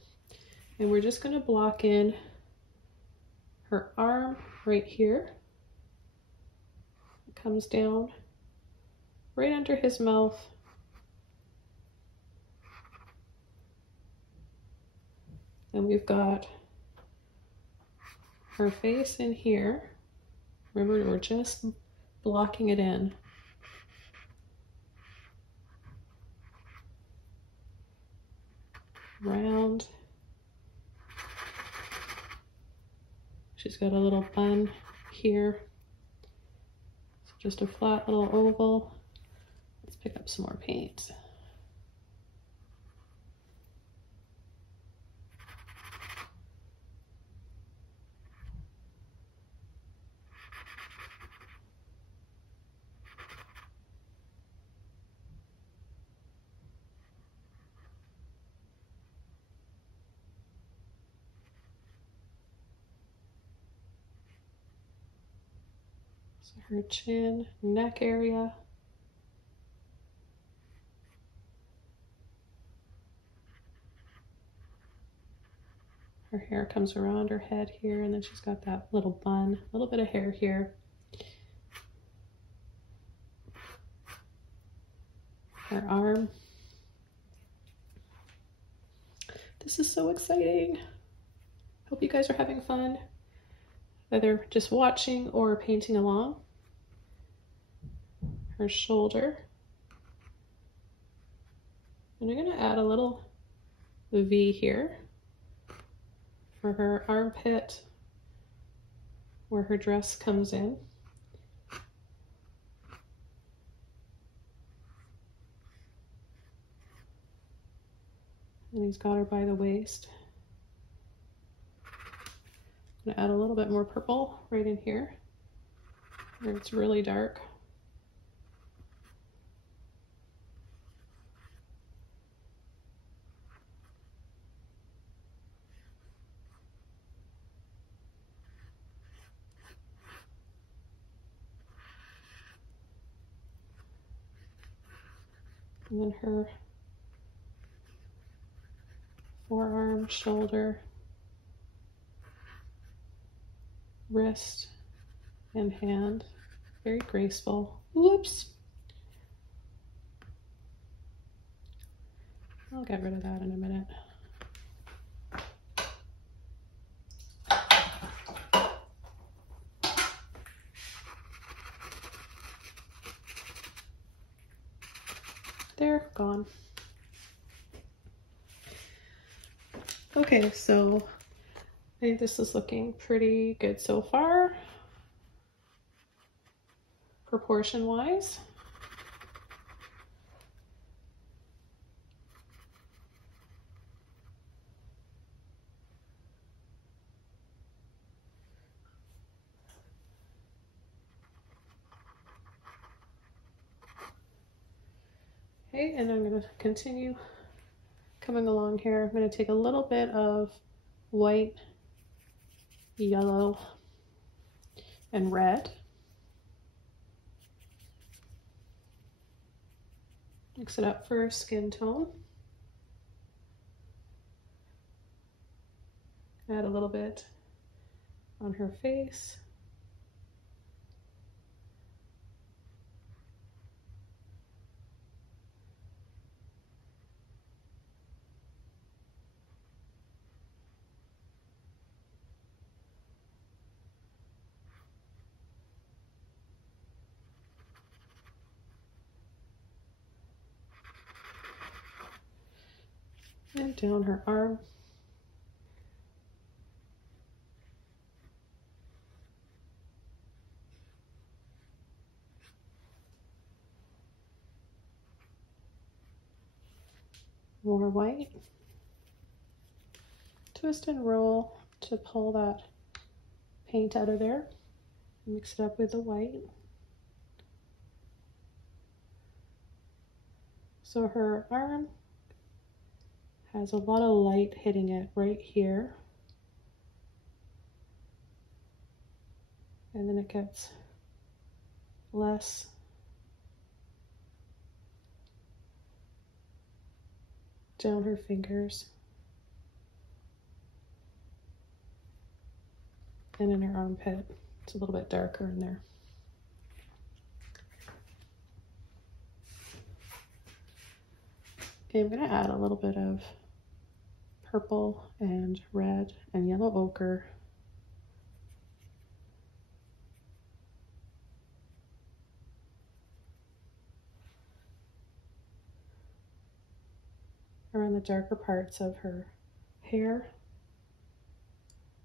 And we're just going to block in her arm right here. It comes down right under his mouth. And we've got her face in here. Remember, we're just blocking it in. Round. She's got a little bun here. So just a flat little oval. Let's pick up some more paint. Her chin, neck area. Her hair comes around her head here, and then she's got that little bun, a little bit of hair here. Her arm. This is so exciting. Hope you guys are having fun. either just watching or painting along. Her shoulder. And I'm going to add a little V here for her armpit where her dress comes in. And he's got her by the waist. I'm gonna add a little bit more purple right in here where it's really dark. And then her forearm, shoulder, wrist, and hand. Very graceful. Whoops. I'll get rid of that in a minute. There, gone. Okay, so I think this is looking pretty good so far, proportion-wise. Okay, and I'm going to continue coming along here. I'm going to take a little bit of white, yellow, and red. Mix it up for skin tone. Add a little bit on her face. And down her arm. More white. Twist and roll to pull that paint out of there. Mix it up with the white. So her arm has a lot of light hitting it right here. And then it gets less down her fingers and in her armpit. It's a little bit darker in there. Okay, I'm going to add a little bit of purple and red and yellow ochre. Around the darker parts of her hair.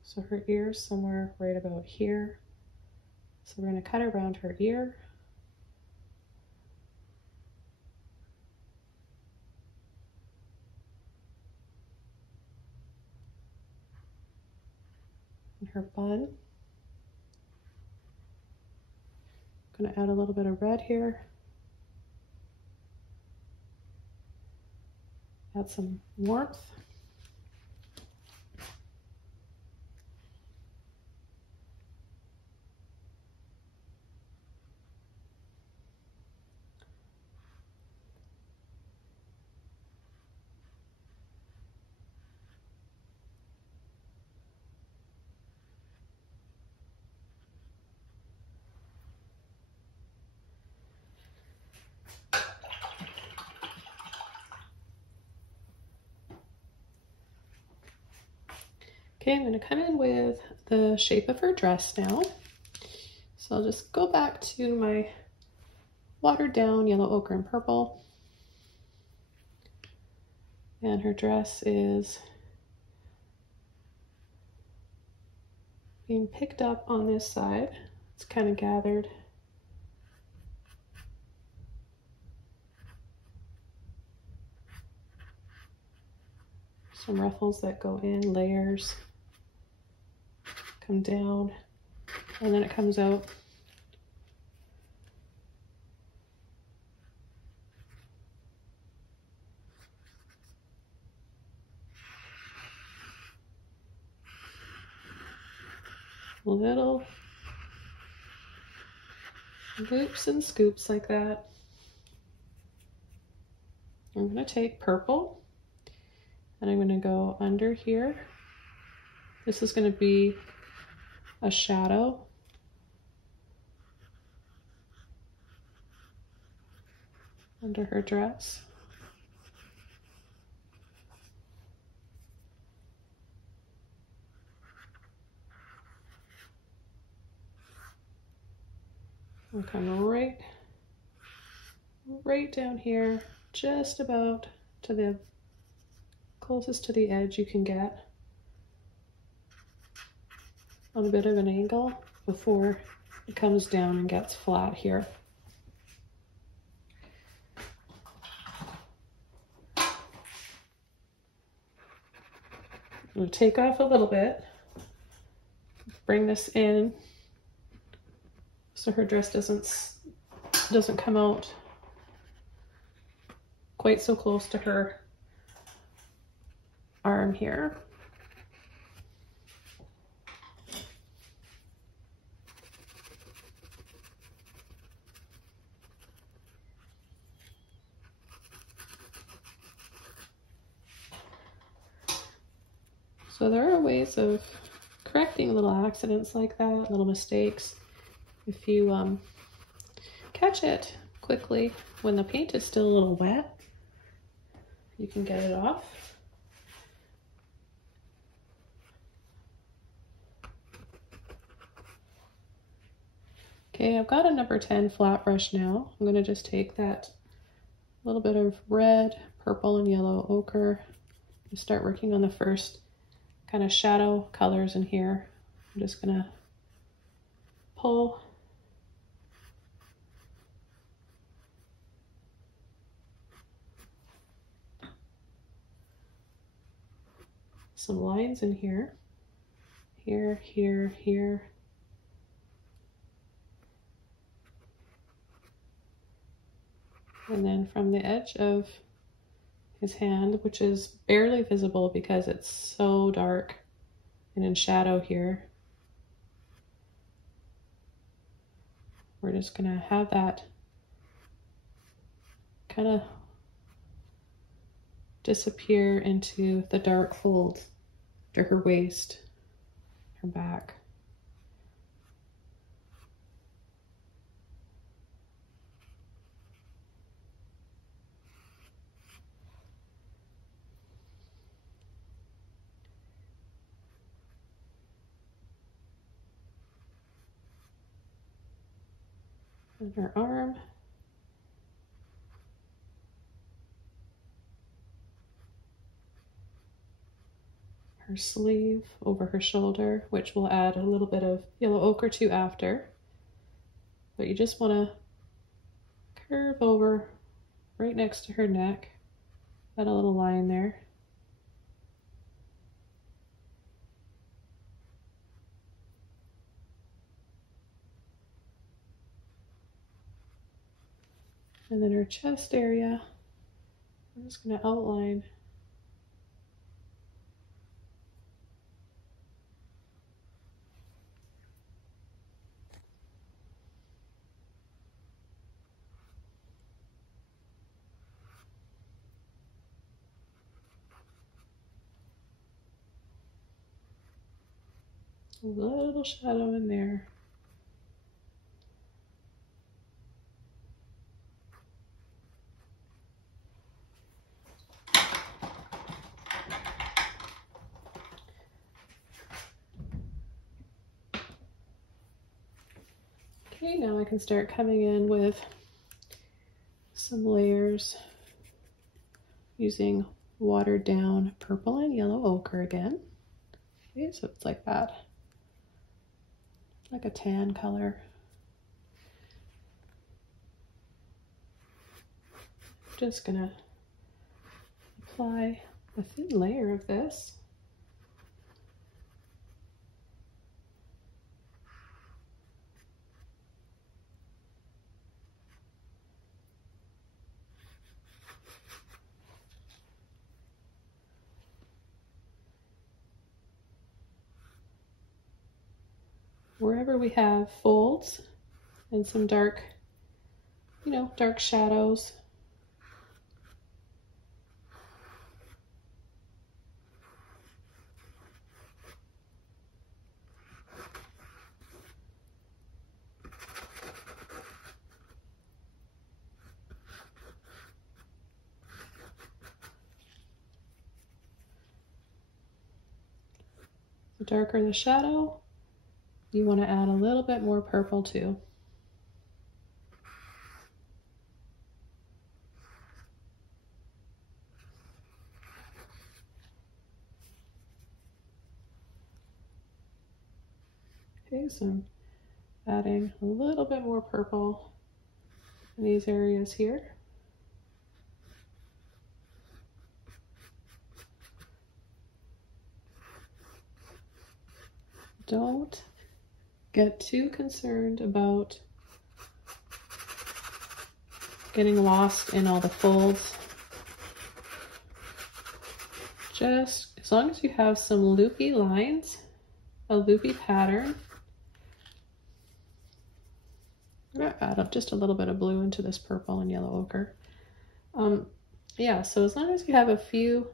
So her ear's somewhere right about here. So we're going to cut around her ear. And her bun. I'm going to add a little bit of red here. Add some warmth. Okay, I'm going to come in with the shape of her dress now. So I'll just go back to my watered down yellow, ochre, and purple. And her dress is being picked up on this side. It's kind of gathered. Some ruffles that go in, layers, come down, and then it comes out. Little loops and scoops like that. I'm going to take purple and I'm going to go under here. This is going to be a shadow. Under her dress. I'll come right down here, just about to the closest to the edge you can get, on a bit of an angle before it comes down and gets flat here. I'm going to take off a little bit, bring this in so her dress doesn't come out quite so close to her arm here. So there are ways of correcting little accidents like that, little mistakes. If you catch it quickly when the paint is still a little wet, you can get it off. Okay, I've got a number 10 flat brush now. I'm going to just take that little bit of red, purple, and yellow ochre and start working on the first kind of shadow colors in here. I'm just going to pull some lines in here, here, here, here. And then from the edge of his hand, which is barely visible because it's so dark and in shadow here, we're just gonna have that kind of disappear into the dark folds to her waist, her back. And her arm. Her sleeve over her shoulder, which we'll add a little bit of yellow ochre to after. But you just want to curve over right next to her neck, add a little line there. And then her chest area, I'm just going to outline a little shadow in there. Okay, now I can start coming in with some layers using watered down purple and yellow ochre again. Okay, so it's like that, like a tan color. Just gonna apply a thin layer of this. Wherever we have folds and some dark, dark shadows. The darker the shadow, you want to add a little bit more purple too. Okay, so I'm adding a little bit more purple in these areas here. Don't get too concerned about getting lost in all the folds. Just as long as you have some loopy lines, a loopy pattern. I'm going to add just a little bit of blue into this purple and yellow ochre. Yeah, so as long as you have a few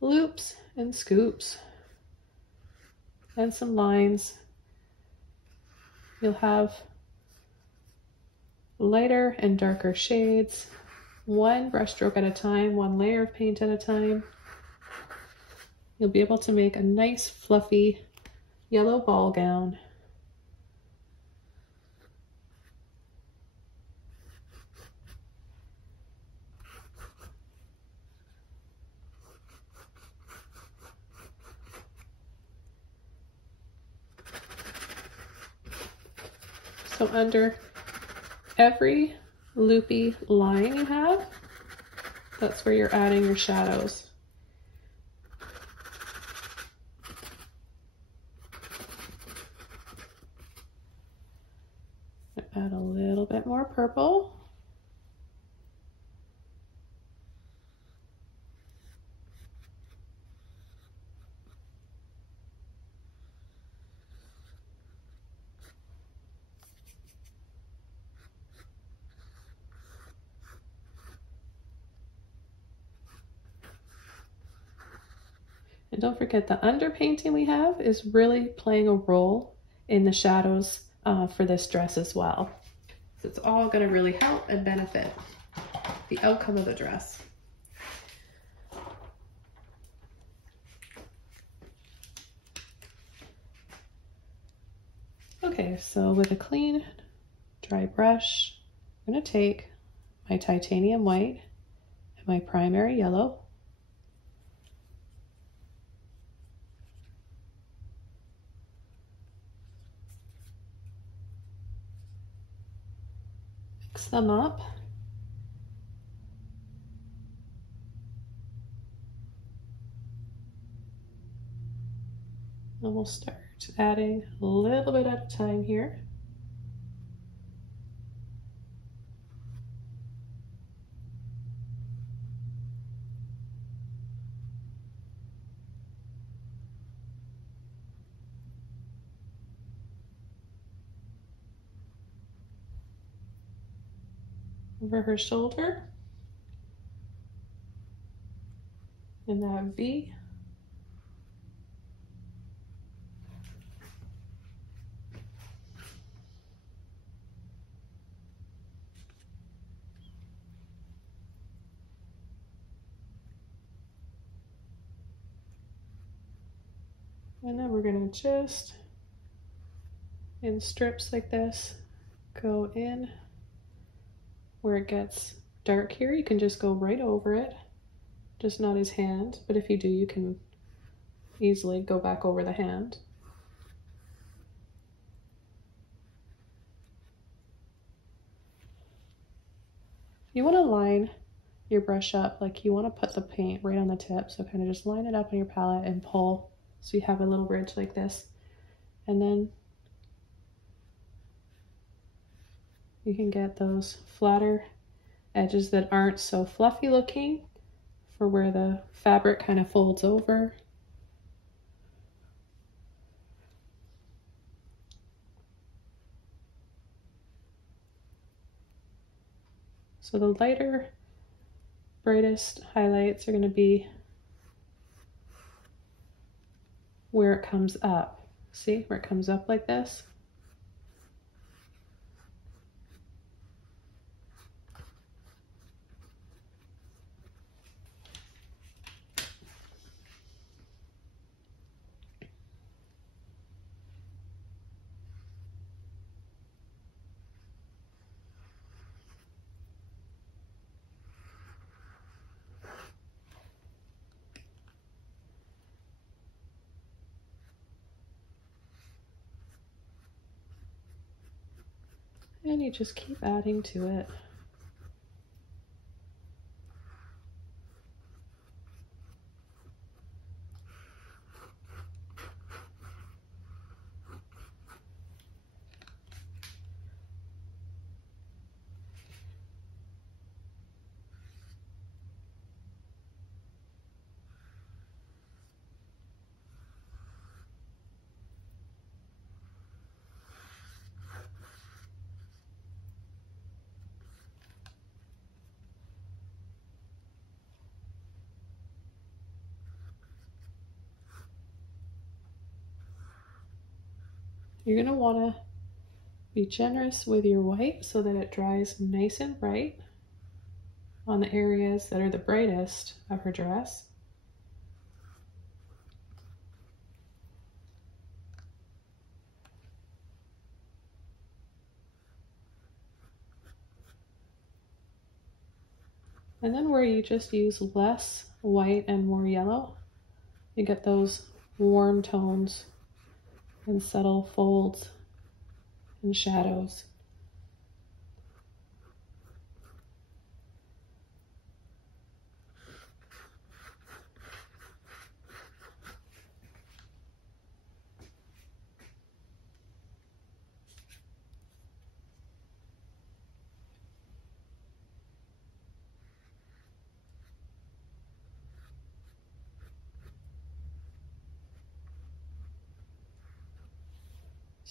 loops and scoops and some lines, you'll have lighter and darker shades, one brush stroke at a time, one layer of paint at a time. You'll be able to make a nice fluffy yellow ball gown. So under every loopy line you have, that's where you're adding your shadows. Add a little bit more purple. And don't forget, the underpainting we have is really playing a role in the shadows for this dress as well. So it's all going to really help and benefit the outcome of the dress. Okay, so with a clean, dry brush, I'm going to take my titanium white and my primary yellow. Mix them up. And we'll start adding a little bit at a time here. Over her shoulder, in that V. And then we're going to just, in strips like this, go in where it gets dark here. You can just go right over it, just not his hand, but if you do, you can easily go back over the hand. You want to line your brush up, like you want to put the paint right on the tip, so kind of just line it up on your palette and pull so you have a little ridge like this, and then you can get those flatter edges that aren't so fluffy looking for where the fabric kind of folds over. So the lighter, brightest highlights are going to be where it comes up. See where it comes up like this? And you just keep adding to it. You're going to want to be generous with your white so that it dries nice and bright on the areas that are the brightest of her dress. And then where you just use less white and more yellow, you get those warm tones and subtle folds and shadows.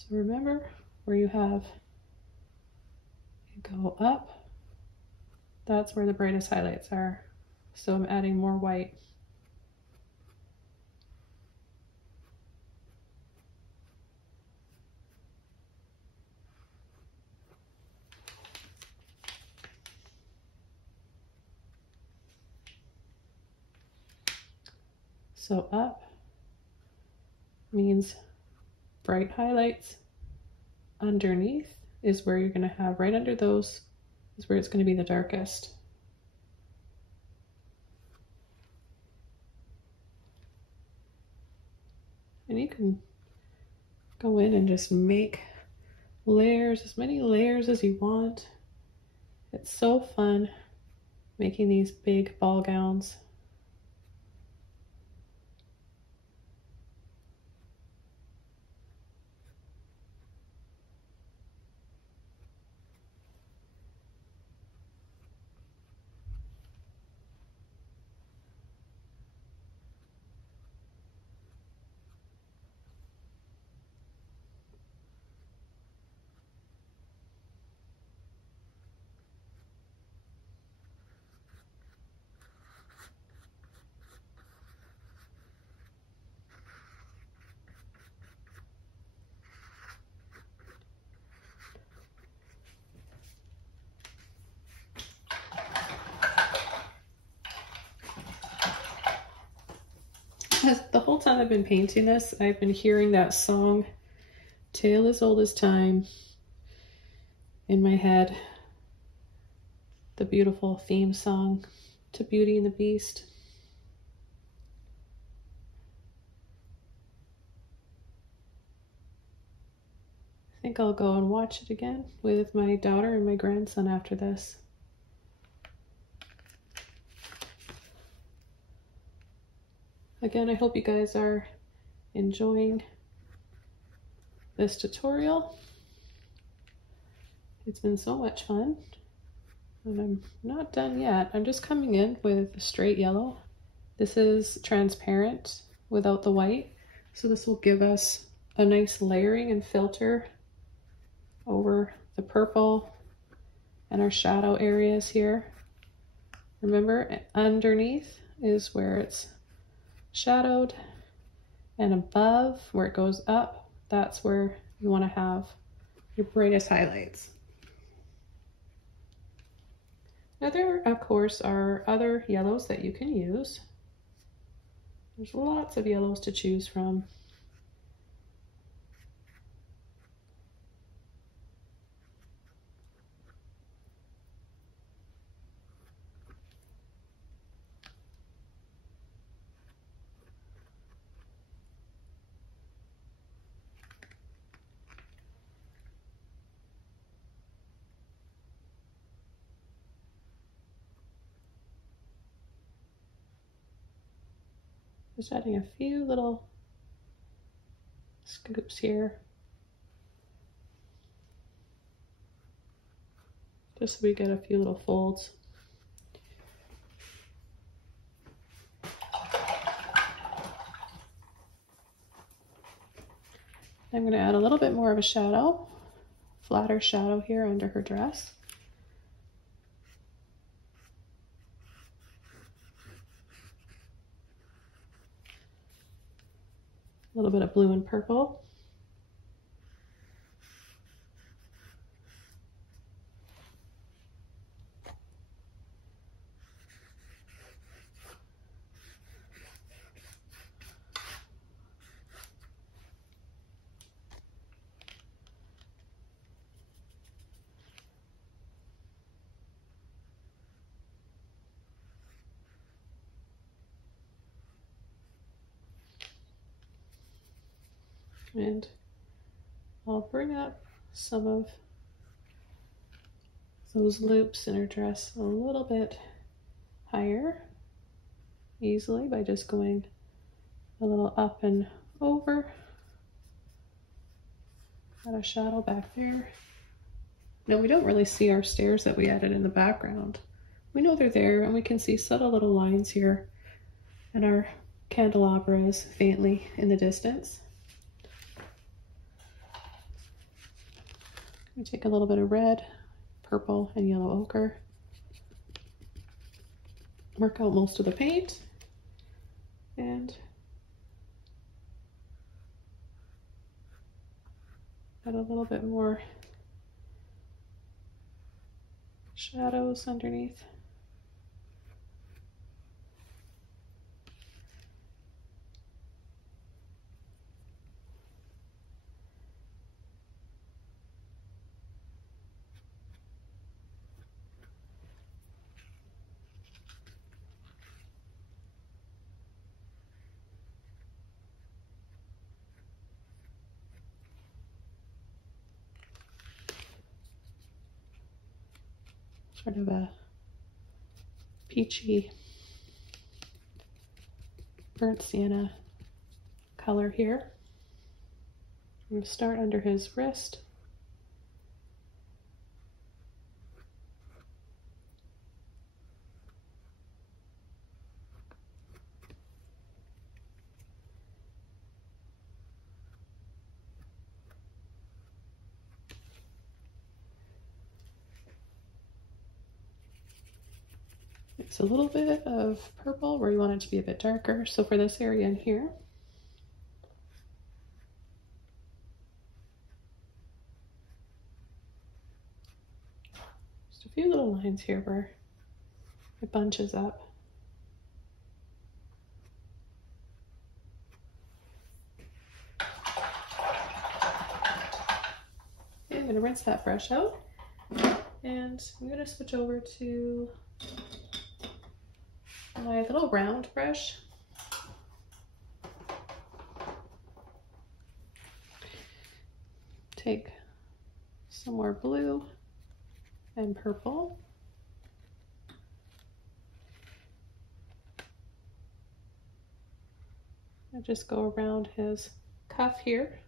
So remember where you go up, that's where the brightest highlights are. So I'm adding more white. So up means bright highlights. Underneath is where you're going to have, right under those is where it's going to be the darkest. And you can go in and just make layers, as many layers as you want. It's so fun making these big ball gowns. The whole time I've been painting this, I've been hearing that song, Tale as Old as Time. in my head the beautiful theme song to Beauty and the Beast. I think I'll go and watch it again with my daughter and my grandson after this. Again, I hope you guys are enjoying this tutorial. It's been so much fun, and I'm not done yet. I'm just coming in with straight yellow. This is transparent without the white, so this will give us a nice layering and filter over the purple and our shadow areas here. Remember, underneath is where it's shadowed, and above where it goes up, that's where you want to have your brightest highlights. Now there, of course, are other yellows that you can use. There's lots of yellows to choose from. Just adding a few little scoops here, just so we get a few little folds. I'm going to add a little bit more of a shadow, flatter shadow here under her dress. A little bit of blue and purple. And I'll bring up some of those loops in her dress a little bit higher, easily, by just going a little up and over. Got a shadow back there. Now we don't really see our stairs that we added in the background. We know they're there, and we can see subtle little lines here and our candelabras faintly in the distance. We take a little bit of red, purple, and yellow ochre. Work out most of the paint, and add a little bit more shadows underneath. Sort of a peachy burnt sienna color here. I'm going to start under his wrist. Mix a little bit of purple where you want it to be a bit darker. So for this area in here, just a few little lines here where it bunches up. Okay, I'm going to rinse that brush out And I'm going to switch over to my little round brush. Take some more blue and purple. And just go around his cuff here.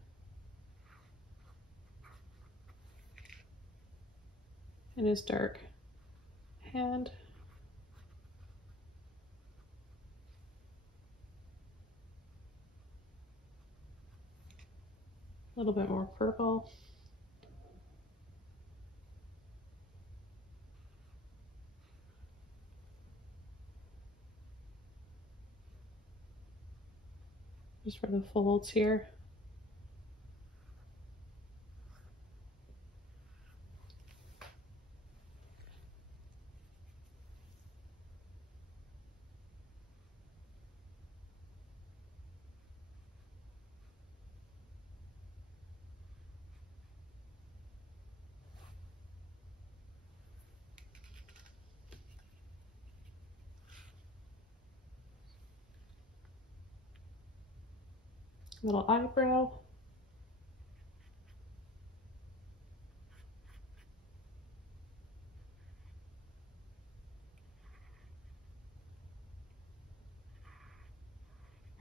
And his dark hand. A little bit more purple. Just for the folds here. Little eyebrow.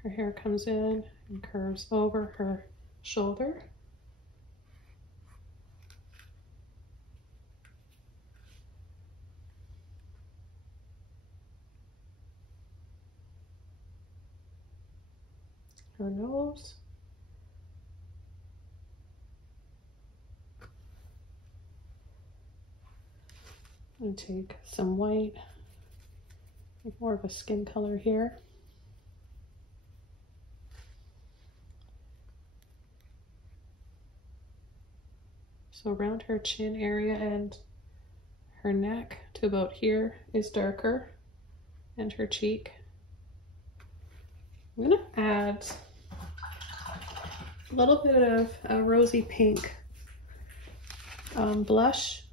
Her hair comes in and curves over her shoulder. Her nose. And take some white, like more of a skin color here. So around her chin area and her neck to about here is darker, and her cheek. I'm gonna add a little bit of a rosy pink blush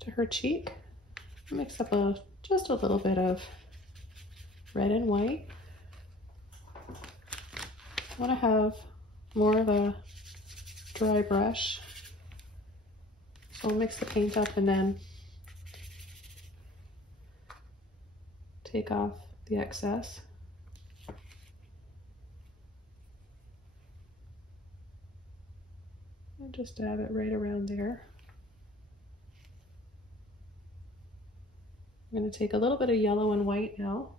to her cheek. Mix up just a little bit of red and white. I want to have more of a dry brush. So I'll mix the paint up and then take off the excess. And just dab it right around there. I'm going to take a little bit of yellow and white now.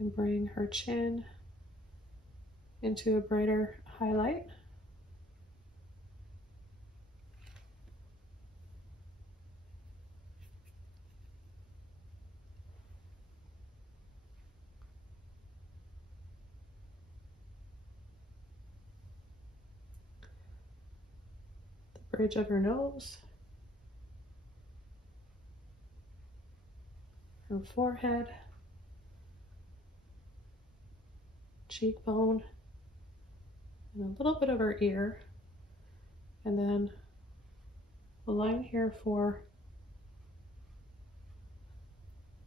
And bring her chin into a brighter highlight. The bridge of her nose. Her forehead. Cheekbone, and a little bit of her ear, and then a line here for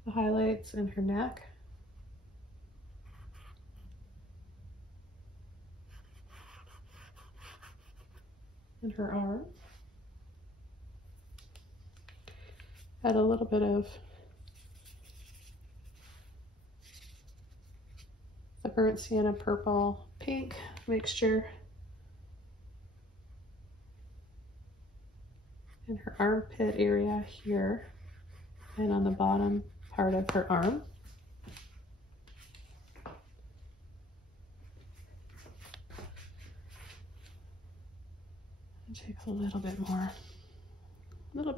the highlights in her neck, and her arm. Add a little bit of the burnt sienna purple pink mixture in her armpit area here and on the bottom part of her arm. And take a little bit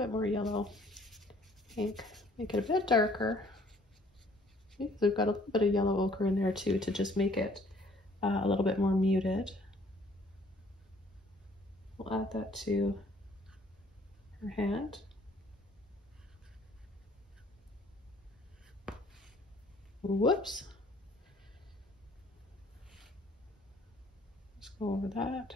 more yellow pink, make it a bit darker. Because we've got a little bit of yellow ochre in there too to just make it a little bit more muted. We'll add that to her hand. Whoops. Let's go over that.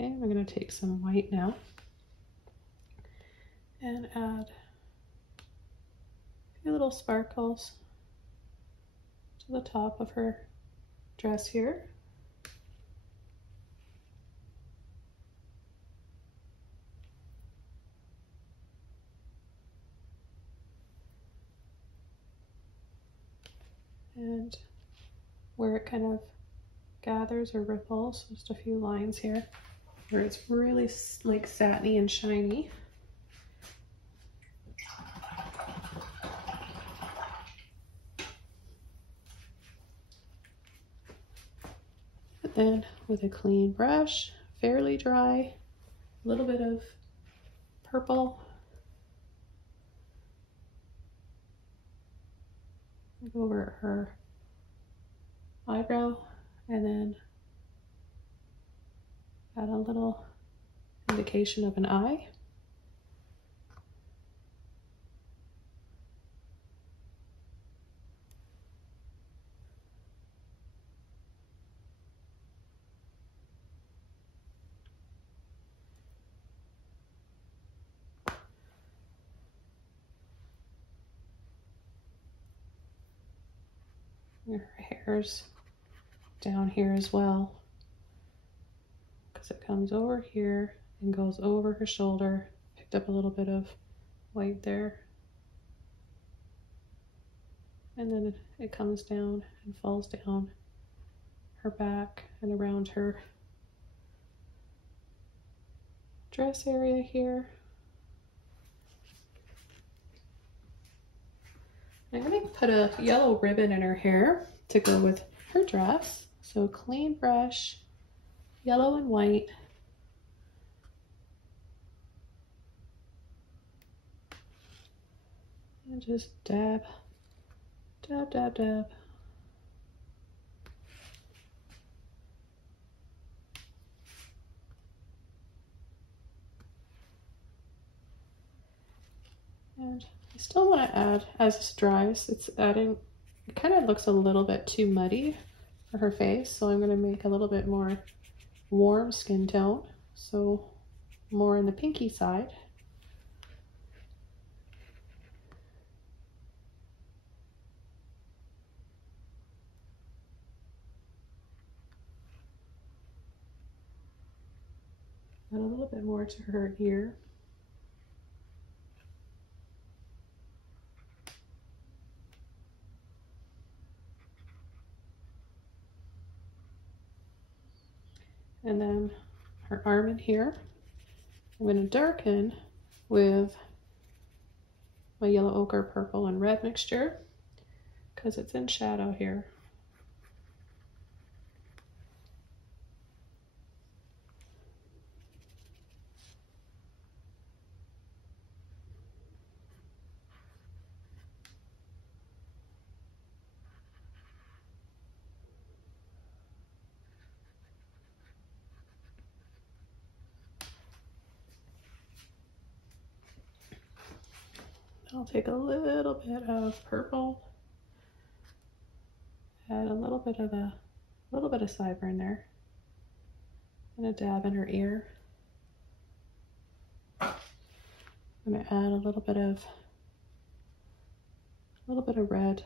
Okay, I'm going to take some white now and add a few little sparkles to the top of her dress here. And where it kind of gathers or ripples, just a few lines here where it's really like satiny and shiny. And then with a clean brush, fairly dry, a little bit of purple. Go over her eyebrow and then add a little indication of an eye. Her hair's down here as well, because it comes over here and goes over her shoulder. Picked up a little bit of white there, and then it comes down and falls down her back and around her dress area here. I'm going to put a yellow ribbon in her hair to go with her dress. So clean brush, yellow and white. And just dab, dab, dab, dab. And I still want to add, as this dries, it's adding, it kind of looks a little bit too muddy for her face, so I'm going to make a little bit more warm skin tone, so more in the pinky side. Add a little bit more to her ear. And then her arm in here, I'm going to darken with my yellow ochre, purple, and red mixture because it's in shadow here. I'll take a little bit of purple, add a little bit of sideburn there, and a dab in her ear. I'm going to add a little bit of red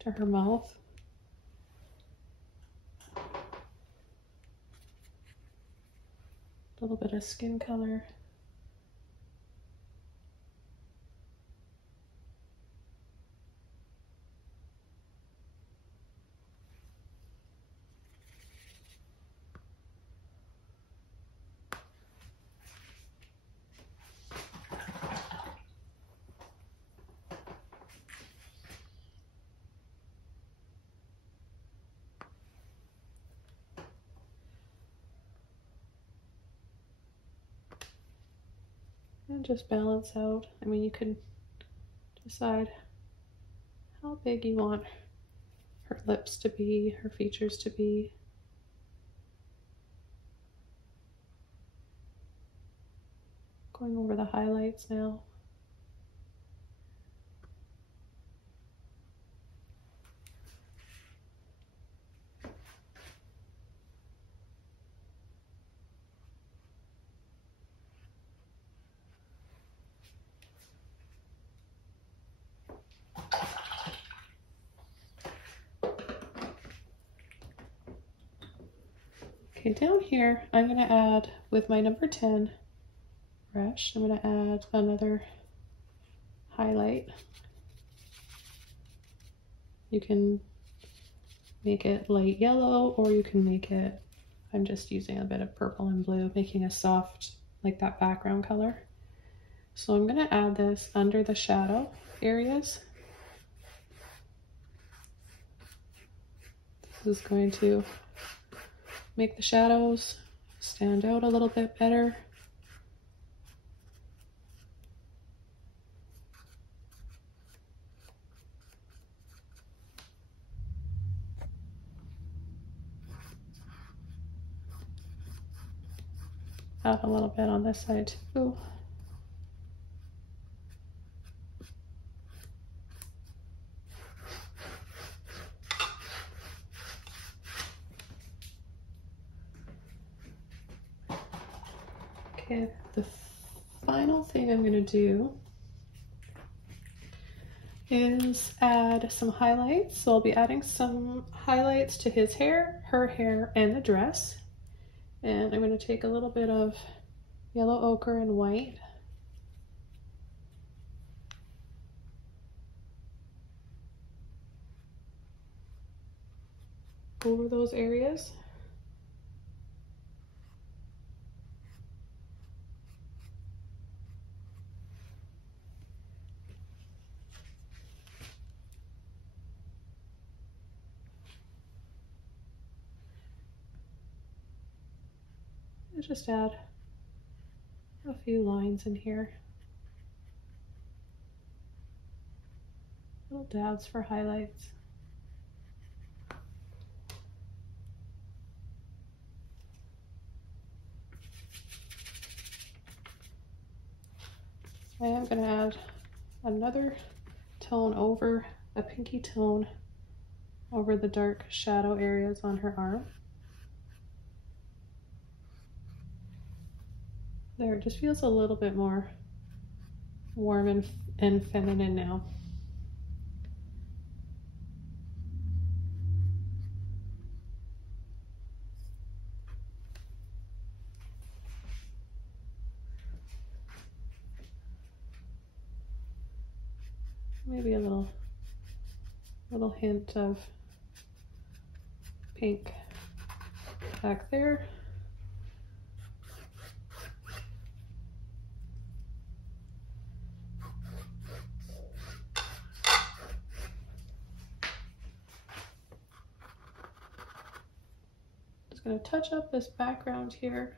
to her mouth. A little bit of skin color. And just balance out. I mean, you can decide how big you want her lips to be, her features to be. Going over the highlights now. Okay, down here, I'm going to add, with my number 10 brush, I'm going to add another highlight. You can make it light yellow, or you can make it, I'm just using a bit of purple and blue, making a soft, like that background color. So I'm going to add this under the shadow areas. This is going to make the shadows stand out a little bit better. Add a little bit on this side too. Okay, the final thing I'm going to do is add some highlights. So I'll be adding some highlights to his hair, her hair, and the dress. And I'm going to take a little bit of yellow ochre and white. Over those areas. Just add a few lines in here. Little dabs for highlights. I am going to add another tone over, a pinky tone over the dark shadow areas on her arm. There, it just feels a little bit more warm and feminine now. Maybe a little hint of pink back there. Just going to touch up this background here.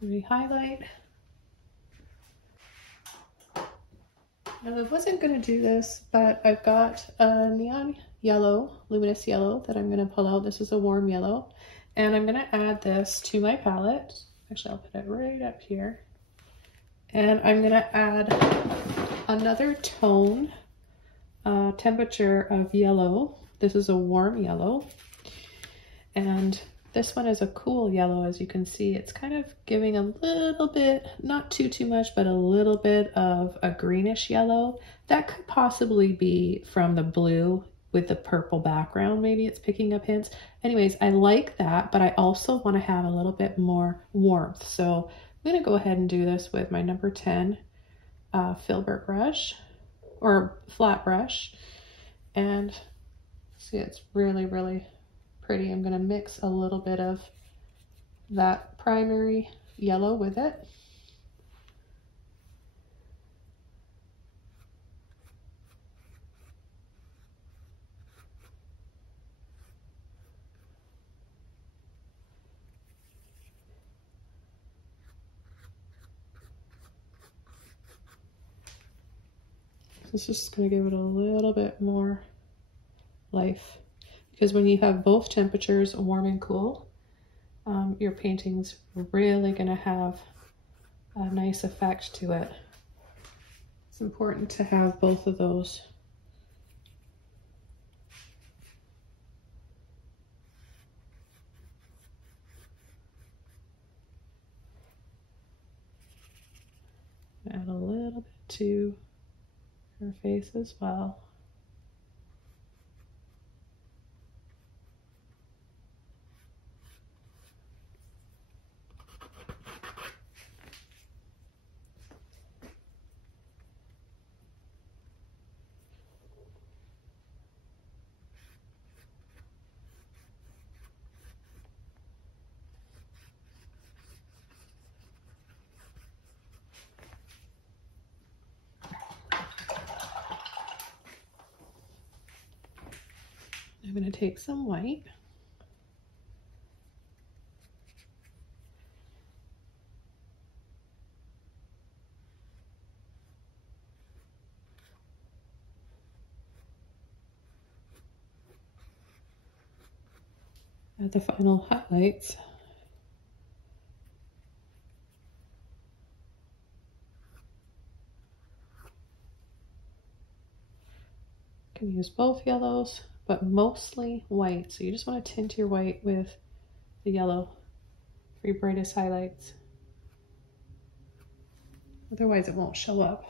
Re-highlight. Now I wasn't going to do this, but I've got a neon yellow, luminous yellow that I'm going to pull out. This is a warm yellow, and I'm going to add this to my palette. Actually, I'll put it right up here. And I'm going to add another tone, temperature of yellow. This is a warm yellow. And this one is a cool yellow, as you can see. It's kind of giving a little bit, not too much, but a little bit of a greenish yellow. That could possibly be from the blue with the purple background. Maybe it's picking up hints. Anyways, I like that, but I also want to have a little bit more warmth. So I'm going to go ahead and do this with my number 10 filbert brush, or flat brush. And see, it's really, really pretty. I'm going to mix a little bit of that primary yellow with it. This is just going to give it a little bit more life. Because when you have both temperatures, warm and cool, your painting's really going to have a nice effect to it. It's important to have both of those. Add a little bit to her face as well. I'm going to take some white. Add the final highlights. You can use both yellows, but mostly white. So you just want to tint your white with the yellow for your brightest highlights. Otherwise it won't show up.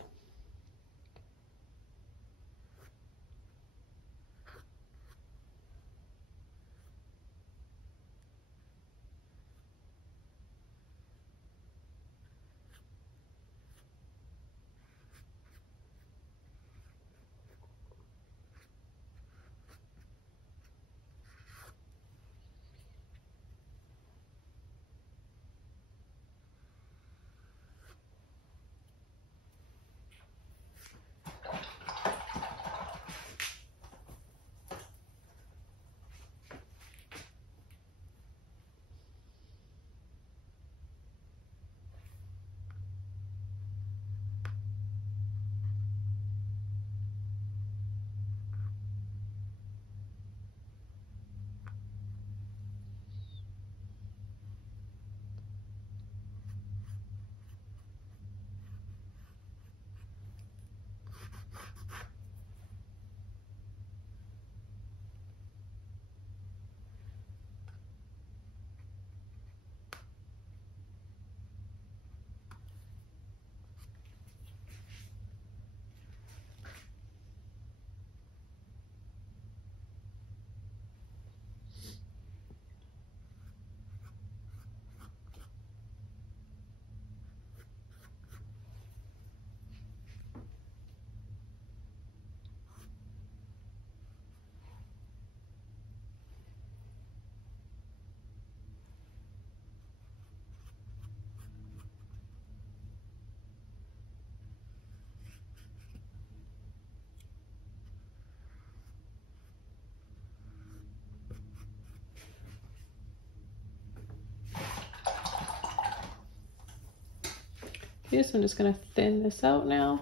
Yes, I'm just going to thin this out now,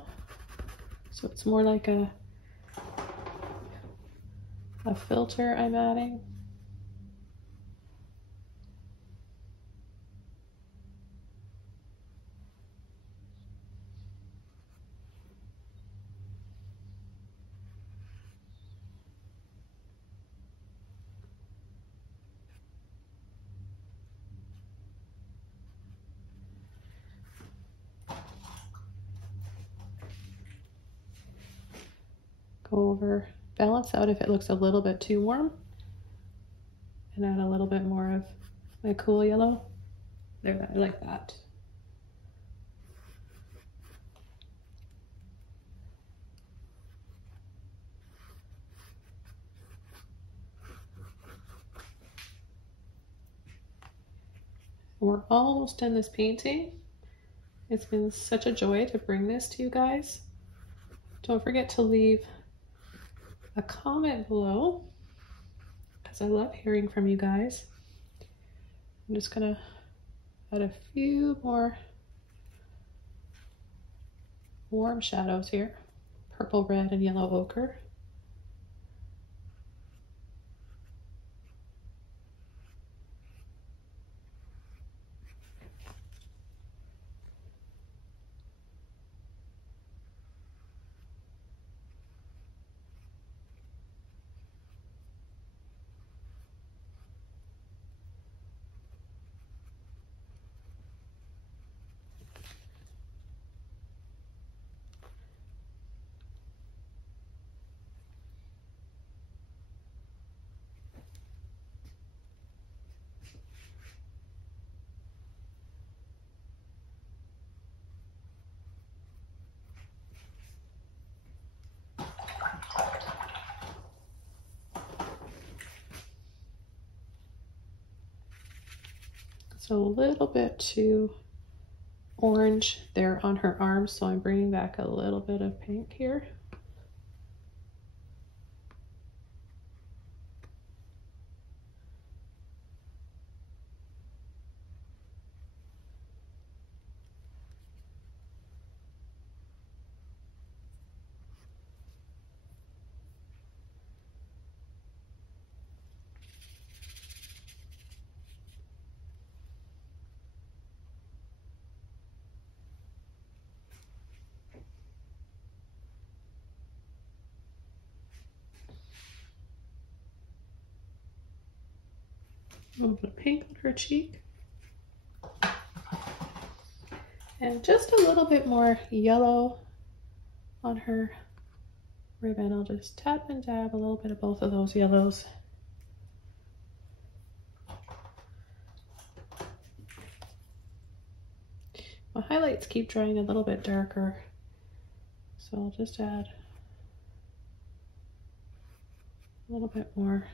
so it's more like a filter I'm adding. Go over, balance out if it looks a little bit too warm, and add a little bit more of my cool yellow. There, I like that. We're almost done this painting. It's been such a joy to bring this to you guys. Don't forget to leave a comment below, because I love hearing from you guys. I'm just gonna add a few more warm shadows here. purple, red, and yellow ochre. So a little bit too orange there on her arms, so I'm bringing back a little bit of pink here. A little bit of pink on her cheek. And just a little bit more yellow on her ribbon. I'll just tap and dab a little bit of both of those yellows. My highlights keep drying a little bit darker, so I'll just add a little bit more.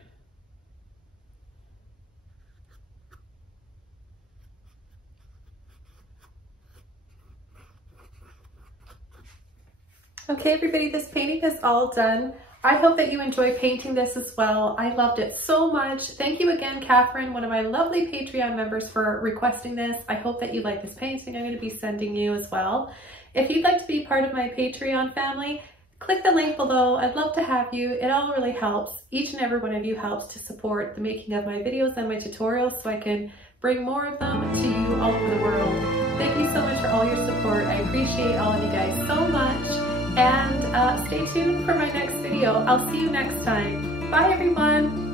Okay, everybody, this painting is all done. I hope that you enjoy painting this as well. I loved it so much. Thank you again, Catherine, one of my lovely Patreon members, for requesting this. I hope that you like this painting I'm going to be sending you as well. If you'd like to be part of my Patreon family, click the link below. I'd love to have you. It all really helps. Each and every one of you helps to support the making of my videos and my tutorials so I can bring more of them to you all over the world. Thank you so much for all your support. I appreciate all of you guys so much. And stay tuned for my next video. I'll see you next time. Bye, everyone.